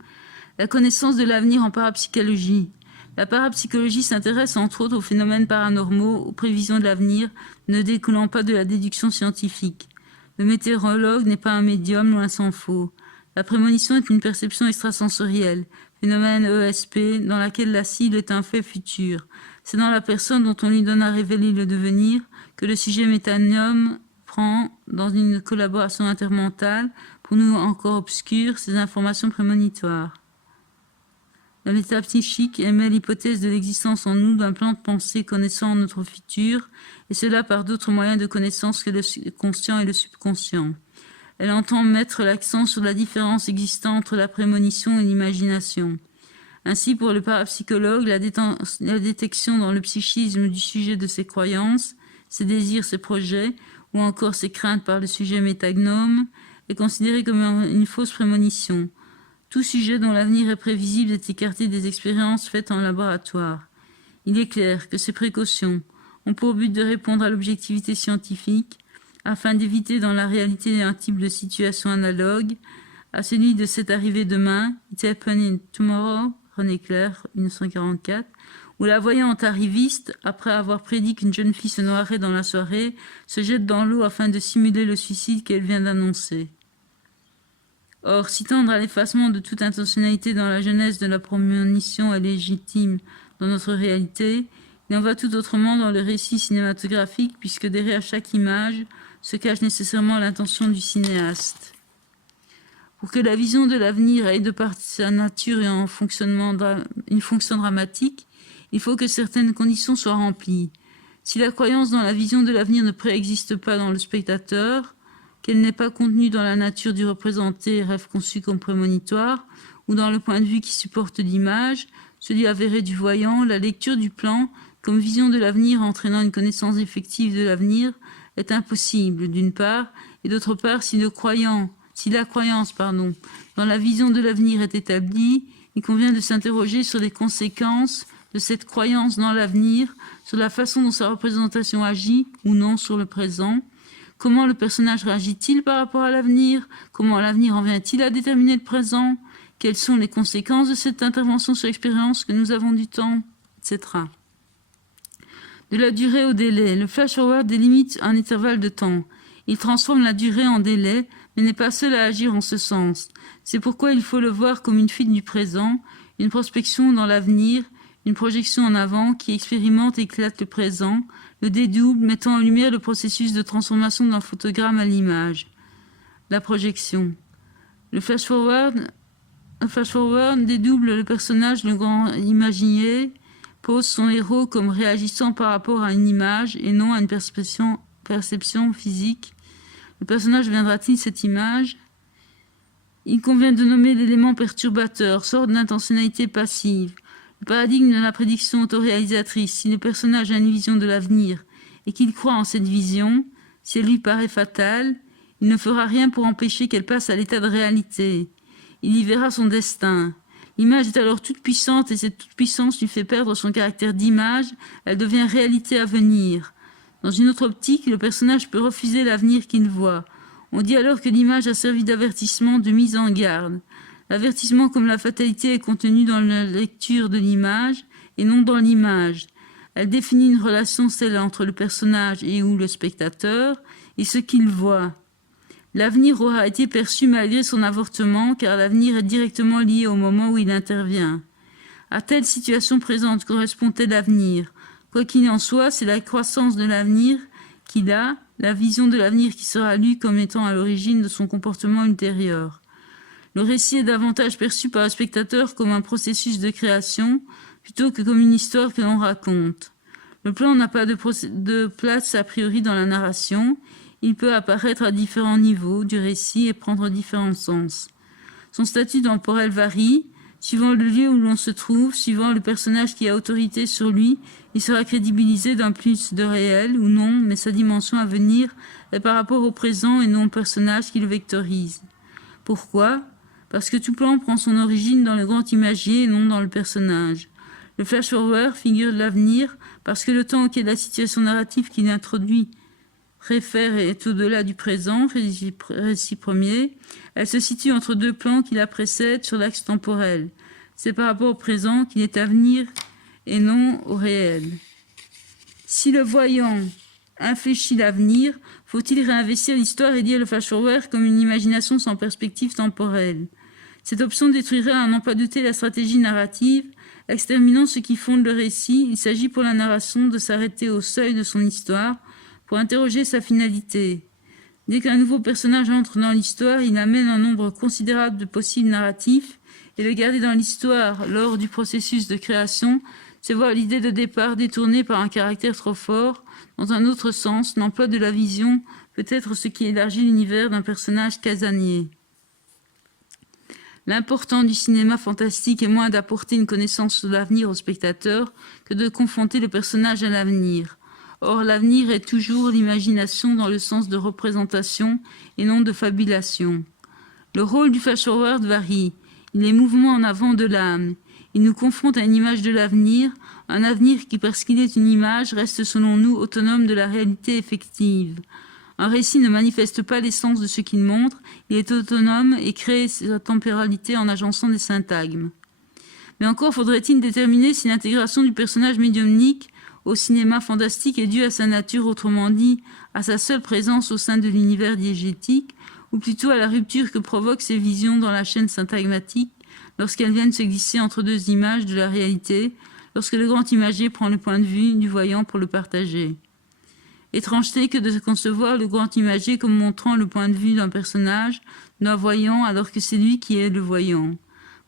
La connaissance de l'avenir en parapsychologie. La parapsychologie s'intéresse entre autres aux phénomènes paranormaux, aux prévisions de l'avenir, ne découlant pas de la déduction scientifique. Le météorologue n'est pas un médium, loin s'en faut. La prémonition est une perception extrasensorielle, phénomène ESP, dans laquelle la cible est un fait futur. C'est dans la personne dont on lui donne à révéler le devenir que le sujet métanium prend, dans une collaboration intermentale, pour nous encore obscure, ces informations prémonitoires. La métapsychique émet l'hypothèse de l'existence en nous d'un plan de pensée connaissant notre futur, et cela par d'autres moyens de connaissance que le conscient et le subconscient. Elle entend mettre l'accent sur la différence existant entre la prémonition et l'imagination. Ainsi, pour le parapsychologue, la détection dans le psychisme du sujet de ses croyances, ses désirs, ses projets, ou encore ses craintes par le sujet métagnome, est considérée comme une fausse prémonition. Tout sujet dont l'avenir est prévisible est écarté des expériences faites en laboratoire. Il est clair que ces précautions ont pour but de répondre à l'objectivité scientifique, afin d'éviter dans la réalité un type de situation analogue à celui de cette arrivée demain, It Happening Tomorrow, René Clair, 1944, où la voyante arriviste, après avoir prédit qu'une jeune fille se noierait dans la soirée, se jette dans l'eau afin de simuler le suicide qu'elle vient d'annoncer. Or, si tendre à l'effacement de toute intentionnalité dans la jeunesse de la prémonition est légitime dans notre réalité, il en va tout autrement dans le récit cinématographique, puisque derrière chaque image se cache nécessairement l'intention du cinéaste. Pour que la vision de l'avenir ait de par sa nature et en fonctionnement une fonction dramatique, il faut que certaines conditions soient remplies. Si la croyance dans la vision de l'avenir ne préexiste pas dans le spectateur, qu'elle n'est pas contenue dans la nature du représenté, rêve conçu comme prémonitoire, ou dans le point de vue qui supporte l'image, celui avéré du voyant, la lecture du plan, comme vision de l'avenir entraînant une connaissance effective de l'avenir, est impossible, d'une part, et d'autre part, si la croyance dans la vision de l'avenir est établie, il convient de s'interroger sur les conséquences de cette croyance dans l'avenir, sur la façon dont sa représentation agit ou non sur le présent. Comment le personnage réagit-il par rapport à l'avenir? Comment l'avenir en vient-il à déterminer le présent? Quelles sont les conséquences de cette intervention sur l'expérience que nous avons du temps, etc. De la durée au délai, le flash-forward délimite un intervalle de temps. Il transforme la durée en délai, mais n'est pas seul à agir en ce sens. C'est pourquoi il faut le voir comme une fuite du présent, une prospection dans l'avenir, une projection en avant qui expérimente et éclate le présent, le dédouble, mettant en lumière le processus de transformation d'un photogramme à l'image. La projection. Le flash-forward dédouble le personnage, le grand imaginé, pose son héros comme réagissant par rapport à une image et non à une perception physique. Le personnage viendra-t-il cette image? Il convient de nommer l'élément perturbateur, sorte d'intentionnalité passive. Le paradigme de la prédiction autoréalisatrice, si le personnage a une vision de l'avenir et qu'il croit en cette vision, si elle lui paraît fatale, il ne fera rien pour empêcher qu'elle passe à l'état de réalité. Il y verra son destin. L'image est alors toute puissante et cette toute puissance lui fait perdre son caractère d'image, elle devient réalité à venir. Dans une autre optique, le personnage peut refuser l'avenir qu'il voit. On dit alors que l'image a servi d'avertissement, de mise en garde. L'avertissement comme la fatalité est contenu dans la lecture de l'image et non dans l'image. Elle définit une relation, celle entre le personnage et ou le spectateur, et ce qu'il voit. L'avenir aura été perçu malgré son avortement, car l'avenir est directement lié au moment où il intervient. À telle situation présente correspond-elle l'avenir? Quoi qu'il en soit, c'est la croissance de l'avenir qu'il a, la vision de l'avenir qui sera lue comme étant à l'origine de son comportement ultérieur. Le récit est davantage perçu par le spectateur comme un processus de création, plutôt que comme une histoire que l'on raconte. Le plan n'a pas de place a priori dans la narration, il peut apparaître à différents niveaux du récit et prendre différents sens. Son statut temporel varie. Suivant le lieu où l'on se trouve, suivant le personnage qui a autorité sur lui, il sera crédibilisé d'un plus de réel ou non, mais sa dimension à venir est par rapport au présent et non au personnage qui le vectorise. Pourquoi ? Parce que tout plan prend son origine dans le grand imagier et non dans le personnage. Le flash-forward figure de l'avenir parce que le temps auquel la situation narrative qu'il introduit réfère est au-delà du présent, récit premier. Elle se situe entre deux plans qui la précèdent sur l'axe temporel. C'est par rapport au présent qu'il est à venir et non au réel. Si le voyant infléchit l'avenir, faut-il réinvestir l'histoire et dire le flash-forward comme une imagination sans perspective temporelle ? Cette option détruirait à n'en pas douter la stratégie narrative, exterminant ce qui fonde le récit. Il s'agit pour la narration de s'arrêter au seuil de son histoire pour interroger sa finalité. Dès qu'un nouveau personnage entre dans l'histoire, il amène un nombre considérable de possibles narratifs et le garder dans l'histoire lors du processus de création, c'est voir l'idée de départ détournée par un caractère trop fort. Dans un autre sens, l'emploi de la vision peut être ce qui élargit l'univers d'un personnage casanier. L'important du cinéma fantastique est moins d'apporter une connaissance de l'avenir au spectateur que de confronter le personnage à l'avenir. Or, l'avenir est toujours l'imagination dans le sens de représentation et non de fabulation. Le rôle du flash-forward varie. Il est mouvement en avant de l'âme. Il nous confronte à une image de l'avenir, un avenir qui, parce qu'il est une image, reste selon nous autonome de la réalité effective. Un récit ne manifeste pas l'essence de ce qu'il montre, il est autonome et crée sa temporalité en agençant des syntagmes. Mais encore faudrait-il déterminer si l'intégration du personnage médiumnique au cinéma fantastique est due à sa nature, autrement dit, à sa seule présence au sein de l'univers diégétique, ou plutôt à la rupture que provoquent ces visions dans la chaîne syntagmatique lorsqu'elles viennent se glisser entre deux images de la réalité, lorsque le grand imagier prend le point de vue du voyant pour le partager. Étrangeté que de concevoir le grand imagier comme montrant le point de vue d'un personnage, d'un voyant, alors que c'est lui qui est le voyant.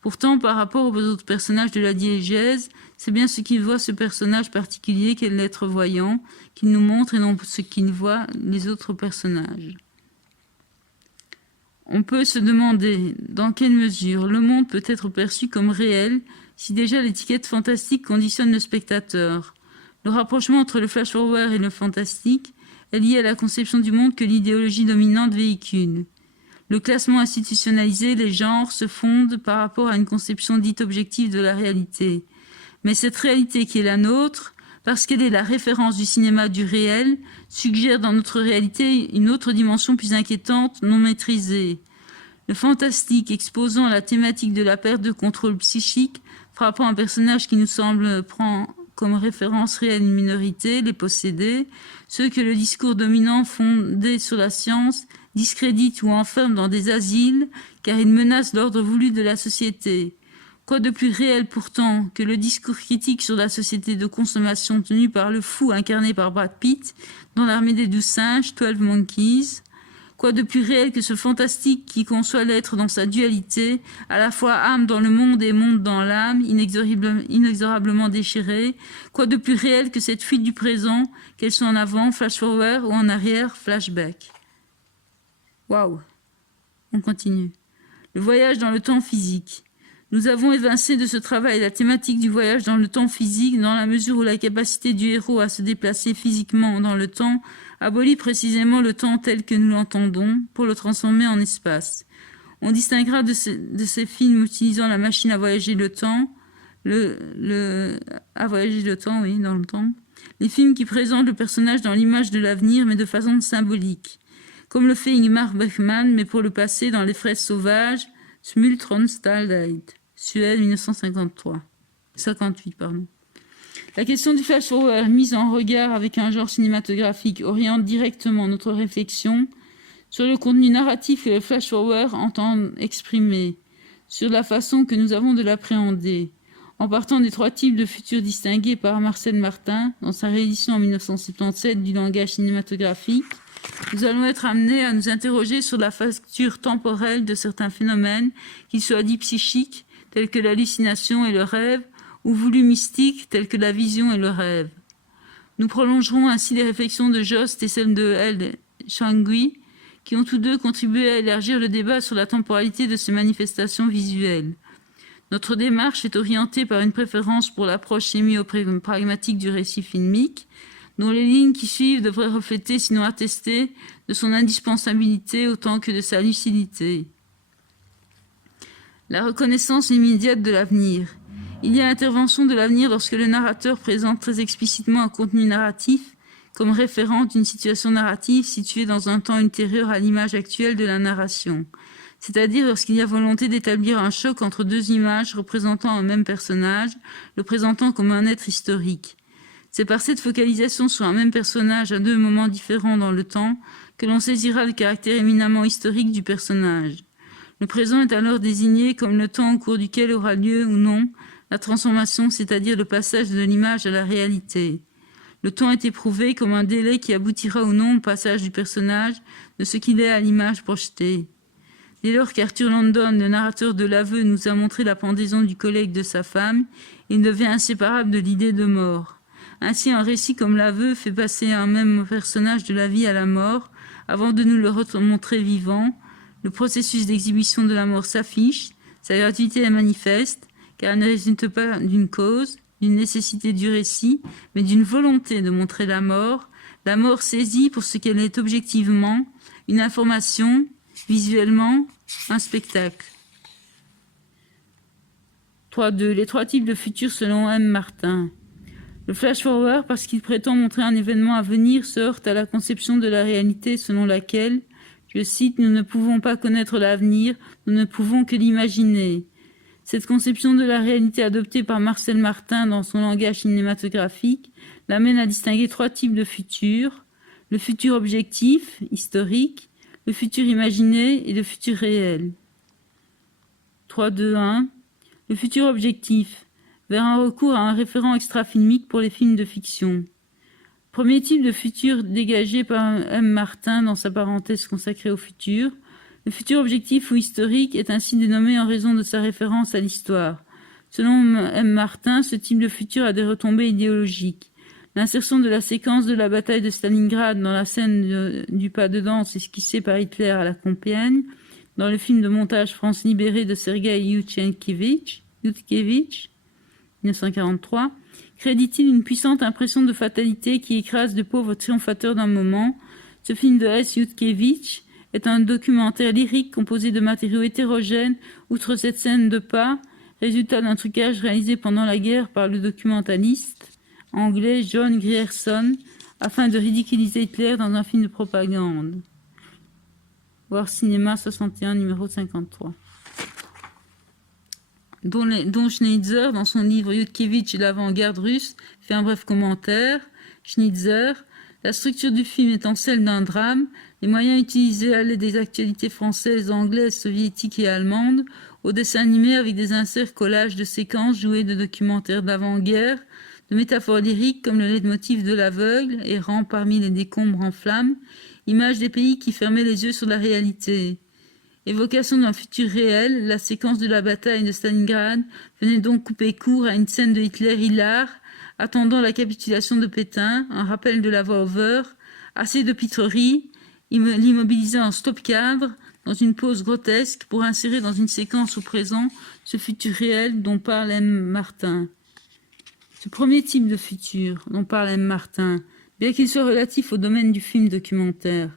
Pourtant, par rapport aux autres personnages de la diégèse, c'est bien ce qu'il voit ce personnage particulier qu'est l'être voyant, qu'il nous montre et non ce qu'il voit les autres personnages. On peut se demander dans quelle mesure le monde peut être perçu comme réel si déjà l'étiquette fantastique conditionne le spectateur. Le rapprochement entre le flash-forward et le fantastique est lié à la conception du monde que l'idéologie dominante véhicule. Le classement institutionnalisé, les genres se fondent par rapport à une conception dite objective de la réalité. Mais cette réalité qui est la nôtre, parce qu'elle est la référence du cinéma du réel, suggère dans notre réalité une autre dimension plus inquiétante, non maîtrisée. Le fantastique exposant la thématique de la perte de contrôle psychique, frappant un personnage qui nous semble prendre comme référence réelle une minorité, les possédés, ceux que le discours dominant fondé sur la science discrédite ou enferme dans des asiles, car ils menacent l'ordre voulu de la société. Quoi de plus réel pourtant que le discours critique sur la société de consommation tenu par le fou incarné par Brad Pitt dans l'Armée des 12 singes, 12 Monkeys? Quoi de plus réel que ce fantastique qui conçoit l'être dans sa dualité, à la fois âme dans le monde et monde dans l'âme, inexorablement déchirée? Quoi de plus réel que cette fuite du présent, qu'elle soit en avant, flash-forward, ou en arrière, flashback? Waouh! On continue. Le voyage dans le temps physique. Nous avons évincé de ce travail la thématique du voyage dans le temps physique dans la mesure où la capacité du héros à se déplacer physiquement dans le temps abolit précisément le temps tel que nous l'entendons pour le transformer en espace. On distinguera de ces films utilisant la machine à voyager le temps, à voyager le temps, oui, dans le temps, les films qui présentent le personnage dans l'image de l'avenir mais de façon symbolique, comme le fait Ingmar Bergman mais pour le passé dans Les fraises sauvages, Smultronstallheid, Suède 1958. La question du flash-forward mise en regard avec un genre cinématographique oriente directement notre réflexion sur le contenu narratif que le flash-forward entend exprimer, sur la façon que nous avons de l'appréhender, en partant des trois types de futurs distingués par Marcel Martin dans sa réédition en 1977 du langage cinématographique. Nous allons être amenés à nous interroger sur la facture temporelle de certains phénomènes, qu'ils soient dits psychiques, tels que l'hallucination et le rêve, ou voulus mystiques, tels que la vision et le rêve. Nous prolongerons ainsi les réflexions de Jost et celles de L. Changui, qui ont tous deux contribué à élargir le débat sur la temporalité de ces manifestations visuelles. Notre démarche est orientée par une préférence pour l'approche sémio-pragmatique du récit filmique, dont les lignes qui suivent devraient refléter, sinon attester, de son indispensabilité autant que de sa lucidité. La reconnaissance immédiate de l'avenir. Il y a intervention de l'avenir lorsque le narrateur présente très explicitement un contenu narratif comme référent d'une situation narrative située dans un temps ultérieur à l'image actuelle de la narration, c'est-à-dire lorsqu'il y a volonté d'établir un choc entre deux images représentant un même personnage, le présentant comme un être historique. C'est par cette focalisation sur un même personnage à deux moments différents dans le temps que l'on saisira le caractère éminemment historique du personnage. Le présent est alors désigné comme le temps au cours duquel aura lieu ou non la transformation, c'est-à-dire le passage de l'image à la réalité. Le temps est éprouvé comme un délai qui aboutira ou non au passage du personnage de ce qu'il est à l'image projetée. Dès lors qu'Arthur Landon, le narrateur de l'aveu, nous a montré la pendaison du collègue de sa femme, il devient inséparable de l'idée de mort. Ainsi, un récit comme l'aveu fait passer un même personnage de la vie à la mort, avant de nous le montrer vivant. Le processus d'exhibition de la mort s'affiche, sa gratuité est manifeste, car elle ne résulte pas d'une cause, d'une nécessité du récit, mais d'une volonté de montrer la mort saisie pour ce qu'elle est objectivement, une information, visuellement, un spectacle. 3.2. Les trois types de futur selon M. Martin. Le flash-forward, parce qu'il prétend montrer un événement à venir, se heurte à la conception de la réalité selon laquelle, je cite, « Nous ne pouvons pas connaître l'avenir, nous ne pouvons que l'imaginer ». Cette conception de la réalité adoptée par Marcel Martin dans son langage cinématographique l'amène à distinguer trois types de futur, le futur objectif, historique, le futur imaginé et le futur réel. 3.2.1. Le futur objectif, vers un recours à un référent extra-filmique pour les films de fiction. Premier type de futur dégagé par M. Martin dans sa parenthèse consacrée au futur. Le futur objectif ou historique est ainsi dénommé en raison de sa référence à l'histoire. Selon M. Martin, ce type de futur a des retombées idéologiques. L'insertion de la séquence de la bataille de Stalingrad dans la scène du pas de danse esquissée par Hitler à la Compiègne, dans le film de montage France libérée de Sergueï Youtchevitch, 1943, crédite-t-il une puissante impression de fatalité qui écrase le pauvre triomphateur d'un moment. Ce film de S. Youtchevitch est un documentaire lyrique composé de matériaux hétérogènes, outre cette scène de pas, résultat d'un trucage réalisé pendant la guerre par le documentaliste anglais John Grierson, afin de ridiculiser Hitler dans un film de propagande. Voir Cinéma 61, numéro 53. Dont Schnitzer, dans son livre Youtchevitch et l'avant-garde russe, fait un bref commentaire. Schnitzer, la structure du film étant celle d'un drame, les moyens utilisés allaient des actualités françaises, anglaises, soviétiques et allemandes, au dessin animé avec des inserts collages de séquences jouées de documentaires d'avant-guerre, de métaphores lyriques comme le leitmotiv de l'aveugle, errant parmi les décombres en flammes, image des pays qui fermaient les yeux sur la réalité. Évocation d'un futur réel, la séquence de la bataille de Stalingrad venait donc couper court à une scène de Hitler hilar, attendant la capitulation de Pétain, un rappel de la voix-over, assez de pitrerie, l'immobiliser en stop-cadre, dans une pose grotesque, pour insérer dans une séquence au présent ce futur réel dont parle M. Martin. Ce premier type de futur dont parle M. Martin, bien qu'il soit relatif au domaine du film documentaire,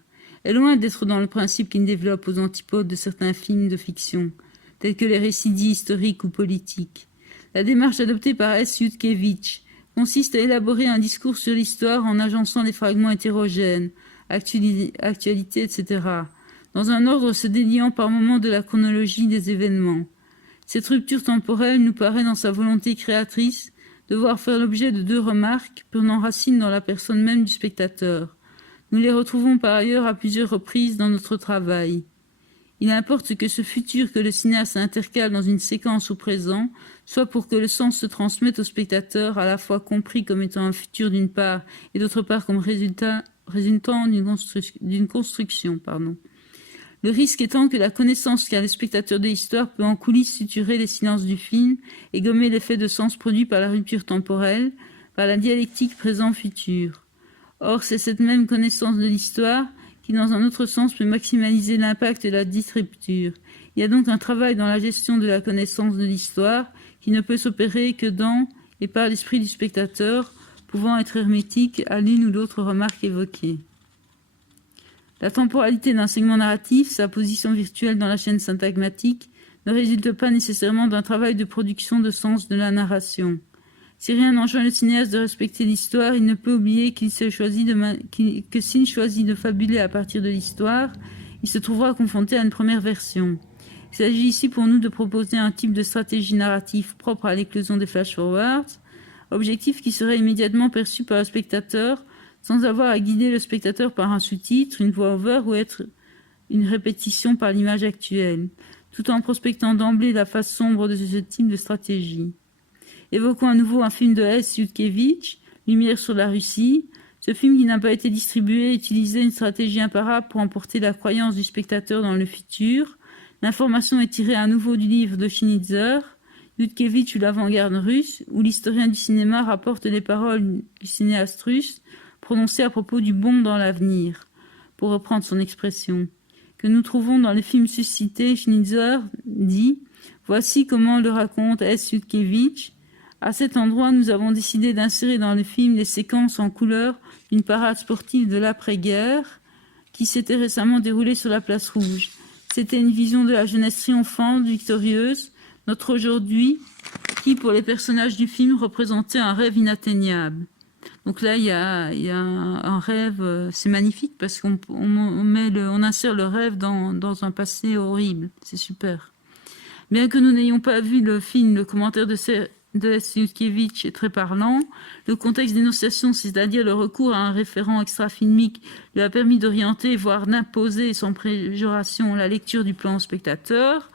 est loin d'être dans le principe qu'il développe aux antipodes de certains films de fiction, tels que les récits dits historiques ou politiques. La démarche adoptée par S. Youtchevitch consiste à élaborer un discours sur l'histoire en agençant les fragments hétérogènes, actualité, etc., dans un ordre se déliant par moments de la chronologie des événements. Cette rupture temporelle nous paraît dans sa volonté créatrice devoir faire l'objet de deux remarques prenant racine dans la personne même du spectateur. Nous les retrouvons par ailleurs à plusieurs reprises dans notre travail. Il importe que ce futur que le cinéaste intercale dans une séquence au présent soit pour que le sens se transmette au spectateur, à la fois compris comme étant un futur d'une part et d'autre part comme résultant d'une construction. Le risque étant que la connaissance qu'a le spectateur de l'histoire peut en coulisses suturer les silences du film et gommer l'effet de sens produit par la rupture temporelle, par la dialectique présent-futur. Or, c'est cette même connaissance de l'histoire qui dans un autre sens peut maximaliser l'impact de la dite rupture. Il y a donc un travail dans la gestion de la connaissance de l'histoire qui ne peut s'opérer que dans et par l'esprit du spectateur, pouvant être hermétique à l'une ou l'autre remarque évoquée. La temporalité d'un segment narratif, sa position virtuelle dans la chaîne syntagmatique, ne résulte pas nécessairement d'un travail de production de sens de la narration. Si rien n'enjoint le cinéaste de respecter l'histoire, il ne peut oublier que s'il choisit de fabuler à partir de l'histoire, il se trouvera confronté à une première version. Il s'agit ici pour nous de proposer un type de stratégie narrative propre à l'éclosion des flash-forwards, objectif qui serait immédiatement perçu par le spectateur sans avoir à guider le spectateur par un sous-titre, une voix-over ou être une répétition par l'image actuelle, tout en prospectant d'emblée la face sombre de ce type de stratégie. Évoquons à nouveau un film de S. Yudkevich, Lumière sur la Russie. Ce film qui n'a pas été distribué utilisait une stratégie imparable pour emporter la croyance du spectateur dans le futur. L'information est tirée à nouveau du livre de Schnitzer, Yudkevich ou l'avant-garde russe, où l'historien du cinéma rapporte les paroles du cinéaste russe prononcées à propos du bond dans l'avenir, pour reprendre son expression, que nous trouvons dans le film suscité. Schnitzer dit « Voici comment le raconte S. Yudkevich. À cet endroit, nous avons décidé d'insérer dans le film les séquences en couleur d'une parade sportive de l'après-guerre qui s'était récemment déroulée sur la place rouge. C'était une vision de la jeunesse triomphante, victorieuse, notre aujourd'hui, qui, pour les personnages du film, représentait un rêve inatteignable. » Donc là, il y a un rêve, c'est magnifique parce qu'on insère le rêve dans un passé horrible. C'est super. Bien que nous n'ayons pas vu le film, le commentaire de S. Yudkevich est très parlant. Le contexte d'énonciation, c'est-à-dire le recours à un référent extra-filmique, lui a permis d'orienter, voire d'imposer sans péjoration la lecture du plan au spectateur.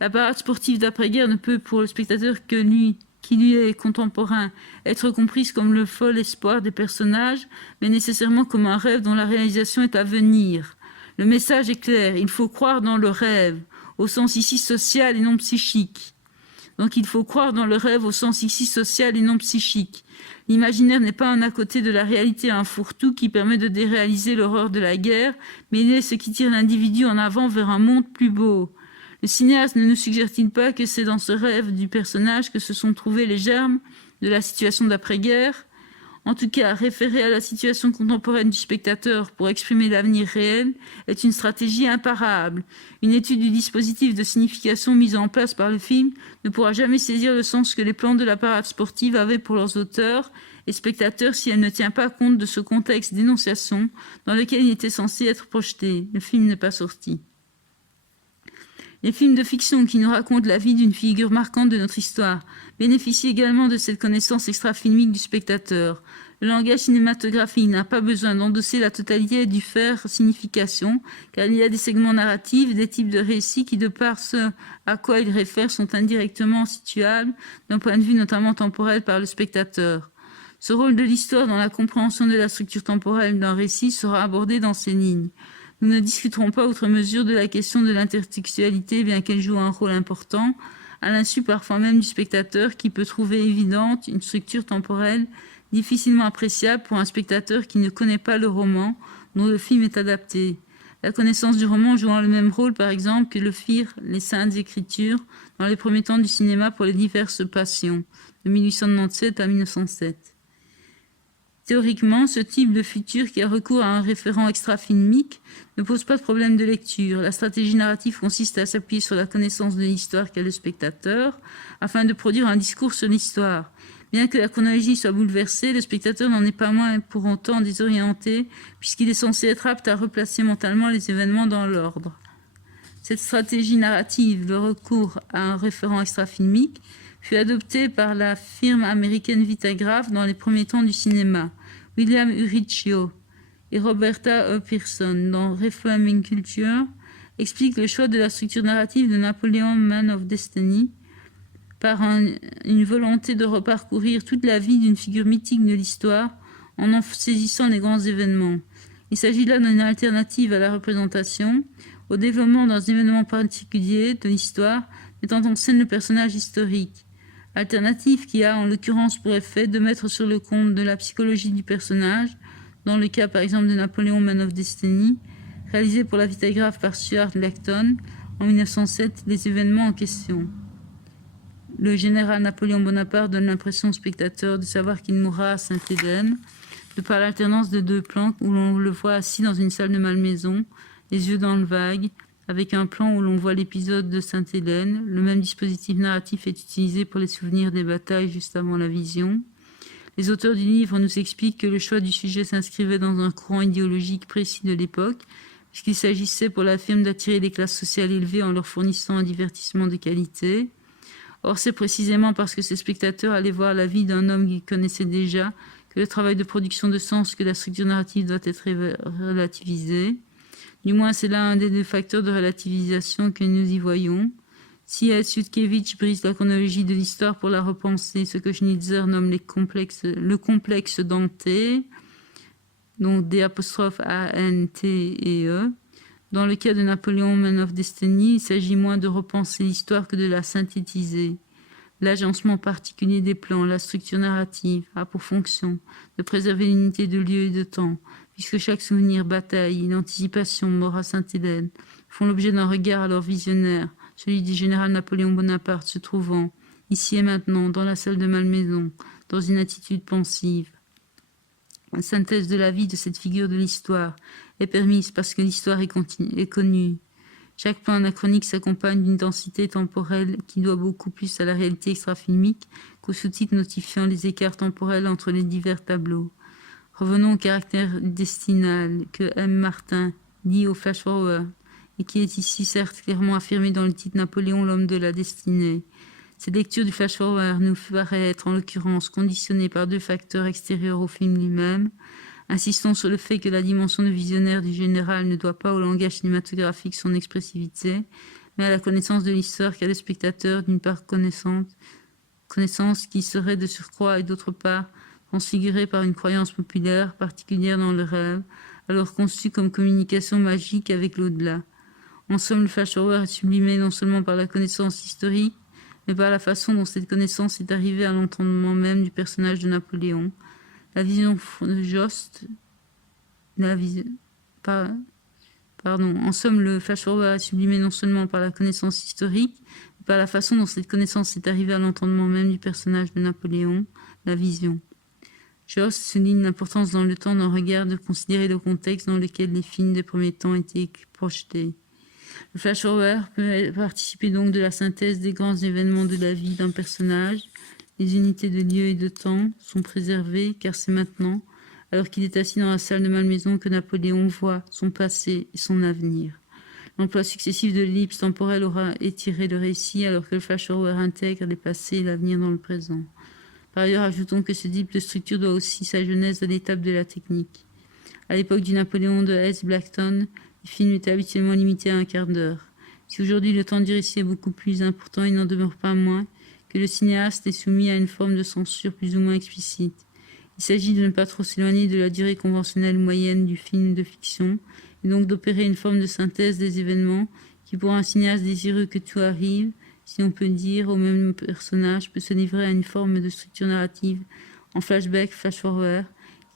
La parade sportive d'après-guerre ne peut, pour le spectateur qui lui est contemporain, être comprise comme le fol espoir des personnages, mais nécessairement comme un rêve dont la réalisation est à venir. Le message est clair, il faut croire dans le rêve, au sens ici social et non psychique. Donc il faut croire dans le rêve au sens ici social et non psychique. L'imaginaire n'est pas un à côté de la réalité, un fourre-tout qui permet de déréaliser l'horreur de la guerre, mais il est ce qui tire l'individu en avant vers un monde plus beau. Le cinéaste ne nous suggère-t-il pas que c'est dans ce rêve du personnage que se sont trouvés les germes de la situation d'après-guerre ? En tout cas, référer à la situation contemporaine du spectateur pour exprimer l'avenir réel est une stratégie imparable. Une étude du dispositif de signification mise en place par le film ne pourra jamais saisir le sens que les plans de la parade sportive avaient pour leurs auteurs et spectateurs si elle ne tient pas compte de ce contexte d'énonciation dans lequel il était censé être projeté. Le film n'est pas sorti. Les films de fiction qui nous racontent la vie d'une figure marquante de notre histoire bénéficient également de cette connaissance extra-filmique du spectateur. Le langage cinématographique n'a pas besoin d'endosser la totalité du faire signification, car il y a des segments narratifs, des types de récits qui, de par ce à quoi ils réfèrent, sont indirectement situables, d'un point de vue notamment temporel par le spectateur. Ce rôle de l'histoire dans la compréhension de la structure temporelle d'un récit sera abordé dans ces lignes. Nous ne discuterons pas outre mesure de la question de l'intertextualité, bien qu'elle joue un rôle important, à l'insu parfois même du spectateur qui peut trouver évidente une structure temporelle difficilement appréciable pour un spectateur qui ne connaît pas le roman dont le film est adapté. La connaissance du roman jouant le même rôle, par exemple, que le firent les Saintes Écritures dans les premiers temps du cinéma pour les diverses passions, de 1897 à 1907. Théoriquement, ce type de futur qui a recours à un référent extra-filmique ne pose pas de problème de lecture. La stratégie narrative consiste à s'appuyer sur la connaissance de l'histoire qu'a le spectateur afin de produire un discours sur l'histoire. Bien que la chronologie soit bouleversée, le spectateur n'en est pas moins pour autant désorienté puisqu'il est censé être apte à replacer mentalement les événements dans l'ordre. Cette stratégie narrative, le recours à un référent extra-filmique, fut adoptée par la firme américaine Vitagraph dans les premiers temps du cinéma. William Uricchio et Roberta E. Pearson, dans Reframing Culture, expliquent le choix de la structure narrative de Napoleon Man of Destiny par une volonté de reparcourir toute la vie d'une figure mythique de l'histoire en saisissant les grands événements. Il s'agit là d'une alternative à la représentation, au développement d'un événement particulier de l'histoire, mettant en scène le personnage historique. Alternative qui a en l'occurrence pour effet de mettre sur le compte de la psychologie du personnage, dans le cas par exemple de Napoléon Man of Destiny, Réalisé pour la Vitagraphe par Stuart Lecton en 1907, les événements en question. Le général Napoléon Bonaparte donne l'impression au spectateur de savoir qu'il mourra à Sainte-Hélène, de par l'alternance de deux plans où l'on le voit assis dans une salle de malmaison, les yeux dans le vague, avec un plan où l'on voit l'épisode de Sainte-Hélène. Le même dispositif narratif est utilisé pour les souvenirs des batailles juste avant la vision. Les auteurs du livre nous expliquent que le choix du sujet s'inscrivait dans un courant idéologique précis de l'époque, puisqu'il s'agissait pour la firme d'attirer les classes sociales élevées en leur fournissant un divertissement de qualité. Or, c'est précisément parce que ces spectateurs allaient voir la vie d'un homme qu'ils connaissaient déjà que le travail de production de sens, que la structure narrative doit être relativisée. Du moins, c'est là un des deux facteurs de relativisation que nous y voyons. Si Sudkevitch brise la chronologie de l'histoire pour la repenser, ce que Schnitzer nomme le complexe Dante, donc D'-A-N-T-E. Dans le cas de Napoléon Man of Destiny, il s'agit moins de repenser l'histoire que de la synthétiser. L'agencement particulier des plans, la structure narrative a pour fonction de préserver l'unité de lieu et de temps, puisque chaque souvenir, bataille, l'anticipation, mort à Sainte-Hélène, font l'objet d'un regard alors visionnaire, celui du général Napoléon Bonaparte se trouvant, ici et maintenant, dans la salle de Malmaison, dans une attitude pensive. La synthèse de la vie de cette figure de l'histoire est permise parce que l'histoire est connue. Chaque plan anachronique s'accompagne d'une densité temporelle qui doit beaucoup plus à la réalité extrafilmique qu'aux sous-titres notifiant les écarts temporels entre les divers tableaux. Revenons au caractère destinal que M. Martin dit au flash-forward et qui est ici certes clairement affirmé dans le titre Napoléon, l'homme de la destinée. Cette lecture du flash-forward nous paraît être en l'occurrence conditionnée par deux facteurs extérieurs au film lui-même. Insistons sur le fait que la dimension de visionnaire du général ne doit pas au langage cinématographique son expressivité, mais à la connaissance de l'histoire qu'a le spectateur, d'une part connaissance qui serait de surcroît et d'autre part transfigurée par une croyance populaire particulière dans le rêve, alors conçue comme communication magique avec l'au-delà. En somme, le flash-forward est sublimé non seulement par la connaissance historique, mais par la façon dont cette connaissance est arrivée à l'entendement même du personnage de Napoléon. La vision de Jost, en somme, le flash-forward est sublimé non seulement par la connaissance historique, mais par la façon dont cette connaissance est arrivée à l'entendement même du personnage de Napoléon, la vision. Jost souligne l'importance dans le temps d'un regard de considérer le contexte dans lequel les films des premiers temps étaient projetés. Le flash-forward peut participer donc de la synthèse des grands événements de la vie d'un personnage. Les unités de lieu et de temps sont préservées car c'est maintenant, alors qu'il est assis dans la salle de Malmaison, que Napoléon voit son passé et son avenir. L'emploi successif de l'ellipse temporelle aura étiré le récit alors que le flash-forward intègre les passés et l'avenir dans le présent. Par ailleurs, ajoutons que ce type de structure doit aussi sa genèse à l'étape de la technique. À l'époque du Napoléon de S. Blackton, les films étaient habituellement limités à un quart d'heure. Si aujourd'hui le temps du récit est beaucoup plus important, il n'en demeure pas moins que le cinéaste est soumis à une forme de censure plus ou moins explicite. Il s'agit de ne pas trop s'éloigner de la durée conventionnelle moyenne du film de fiction, et donc d'opérer une forme de synthèse des événements qui, pour un cinéaste désireux que tout arrive, si on peut dire, au même personnage, peut se livrer à une forme de structure narrative en flashback, flash-forward,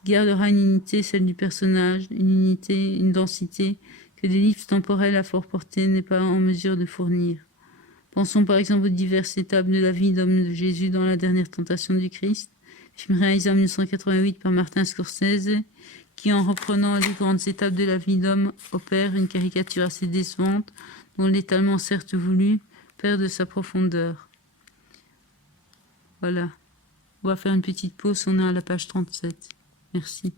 qui gardera une unité, celle du personnage, une unité, une densité, que l'ellipse temporelle à forte portée n'est pas en mesure de fournir. Pensons par exemple aux diverses étapes de la vie d'homme de Jésus dans la dernière tentation du Christ, film réalisé en 1988 par Martin Scorsese, qui en reprenant les grandes étapes de la vie d'homme opère une caricature assez décevante, dont l'étalement certes voulu perd de sa profondeur. Voilà. On va faire une petite pause, on est à la page 37. Merci.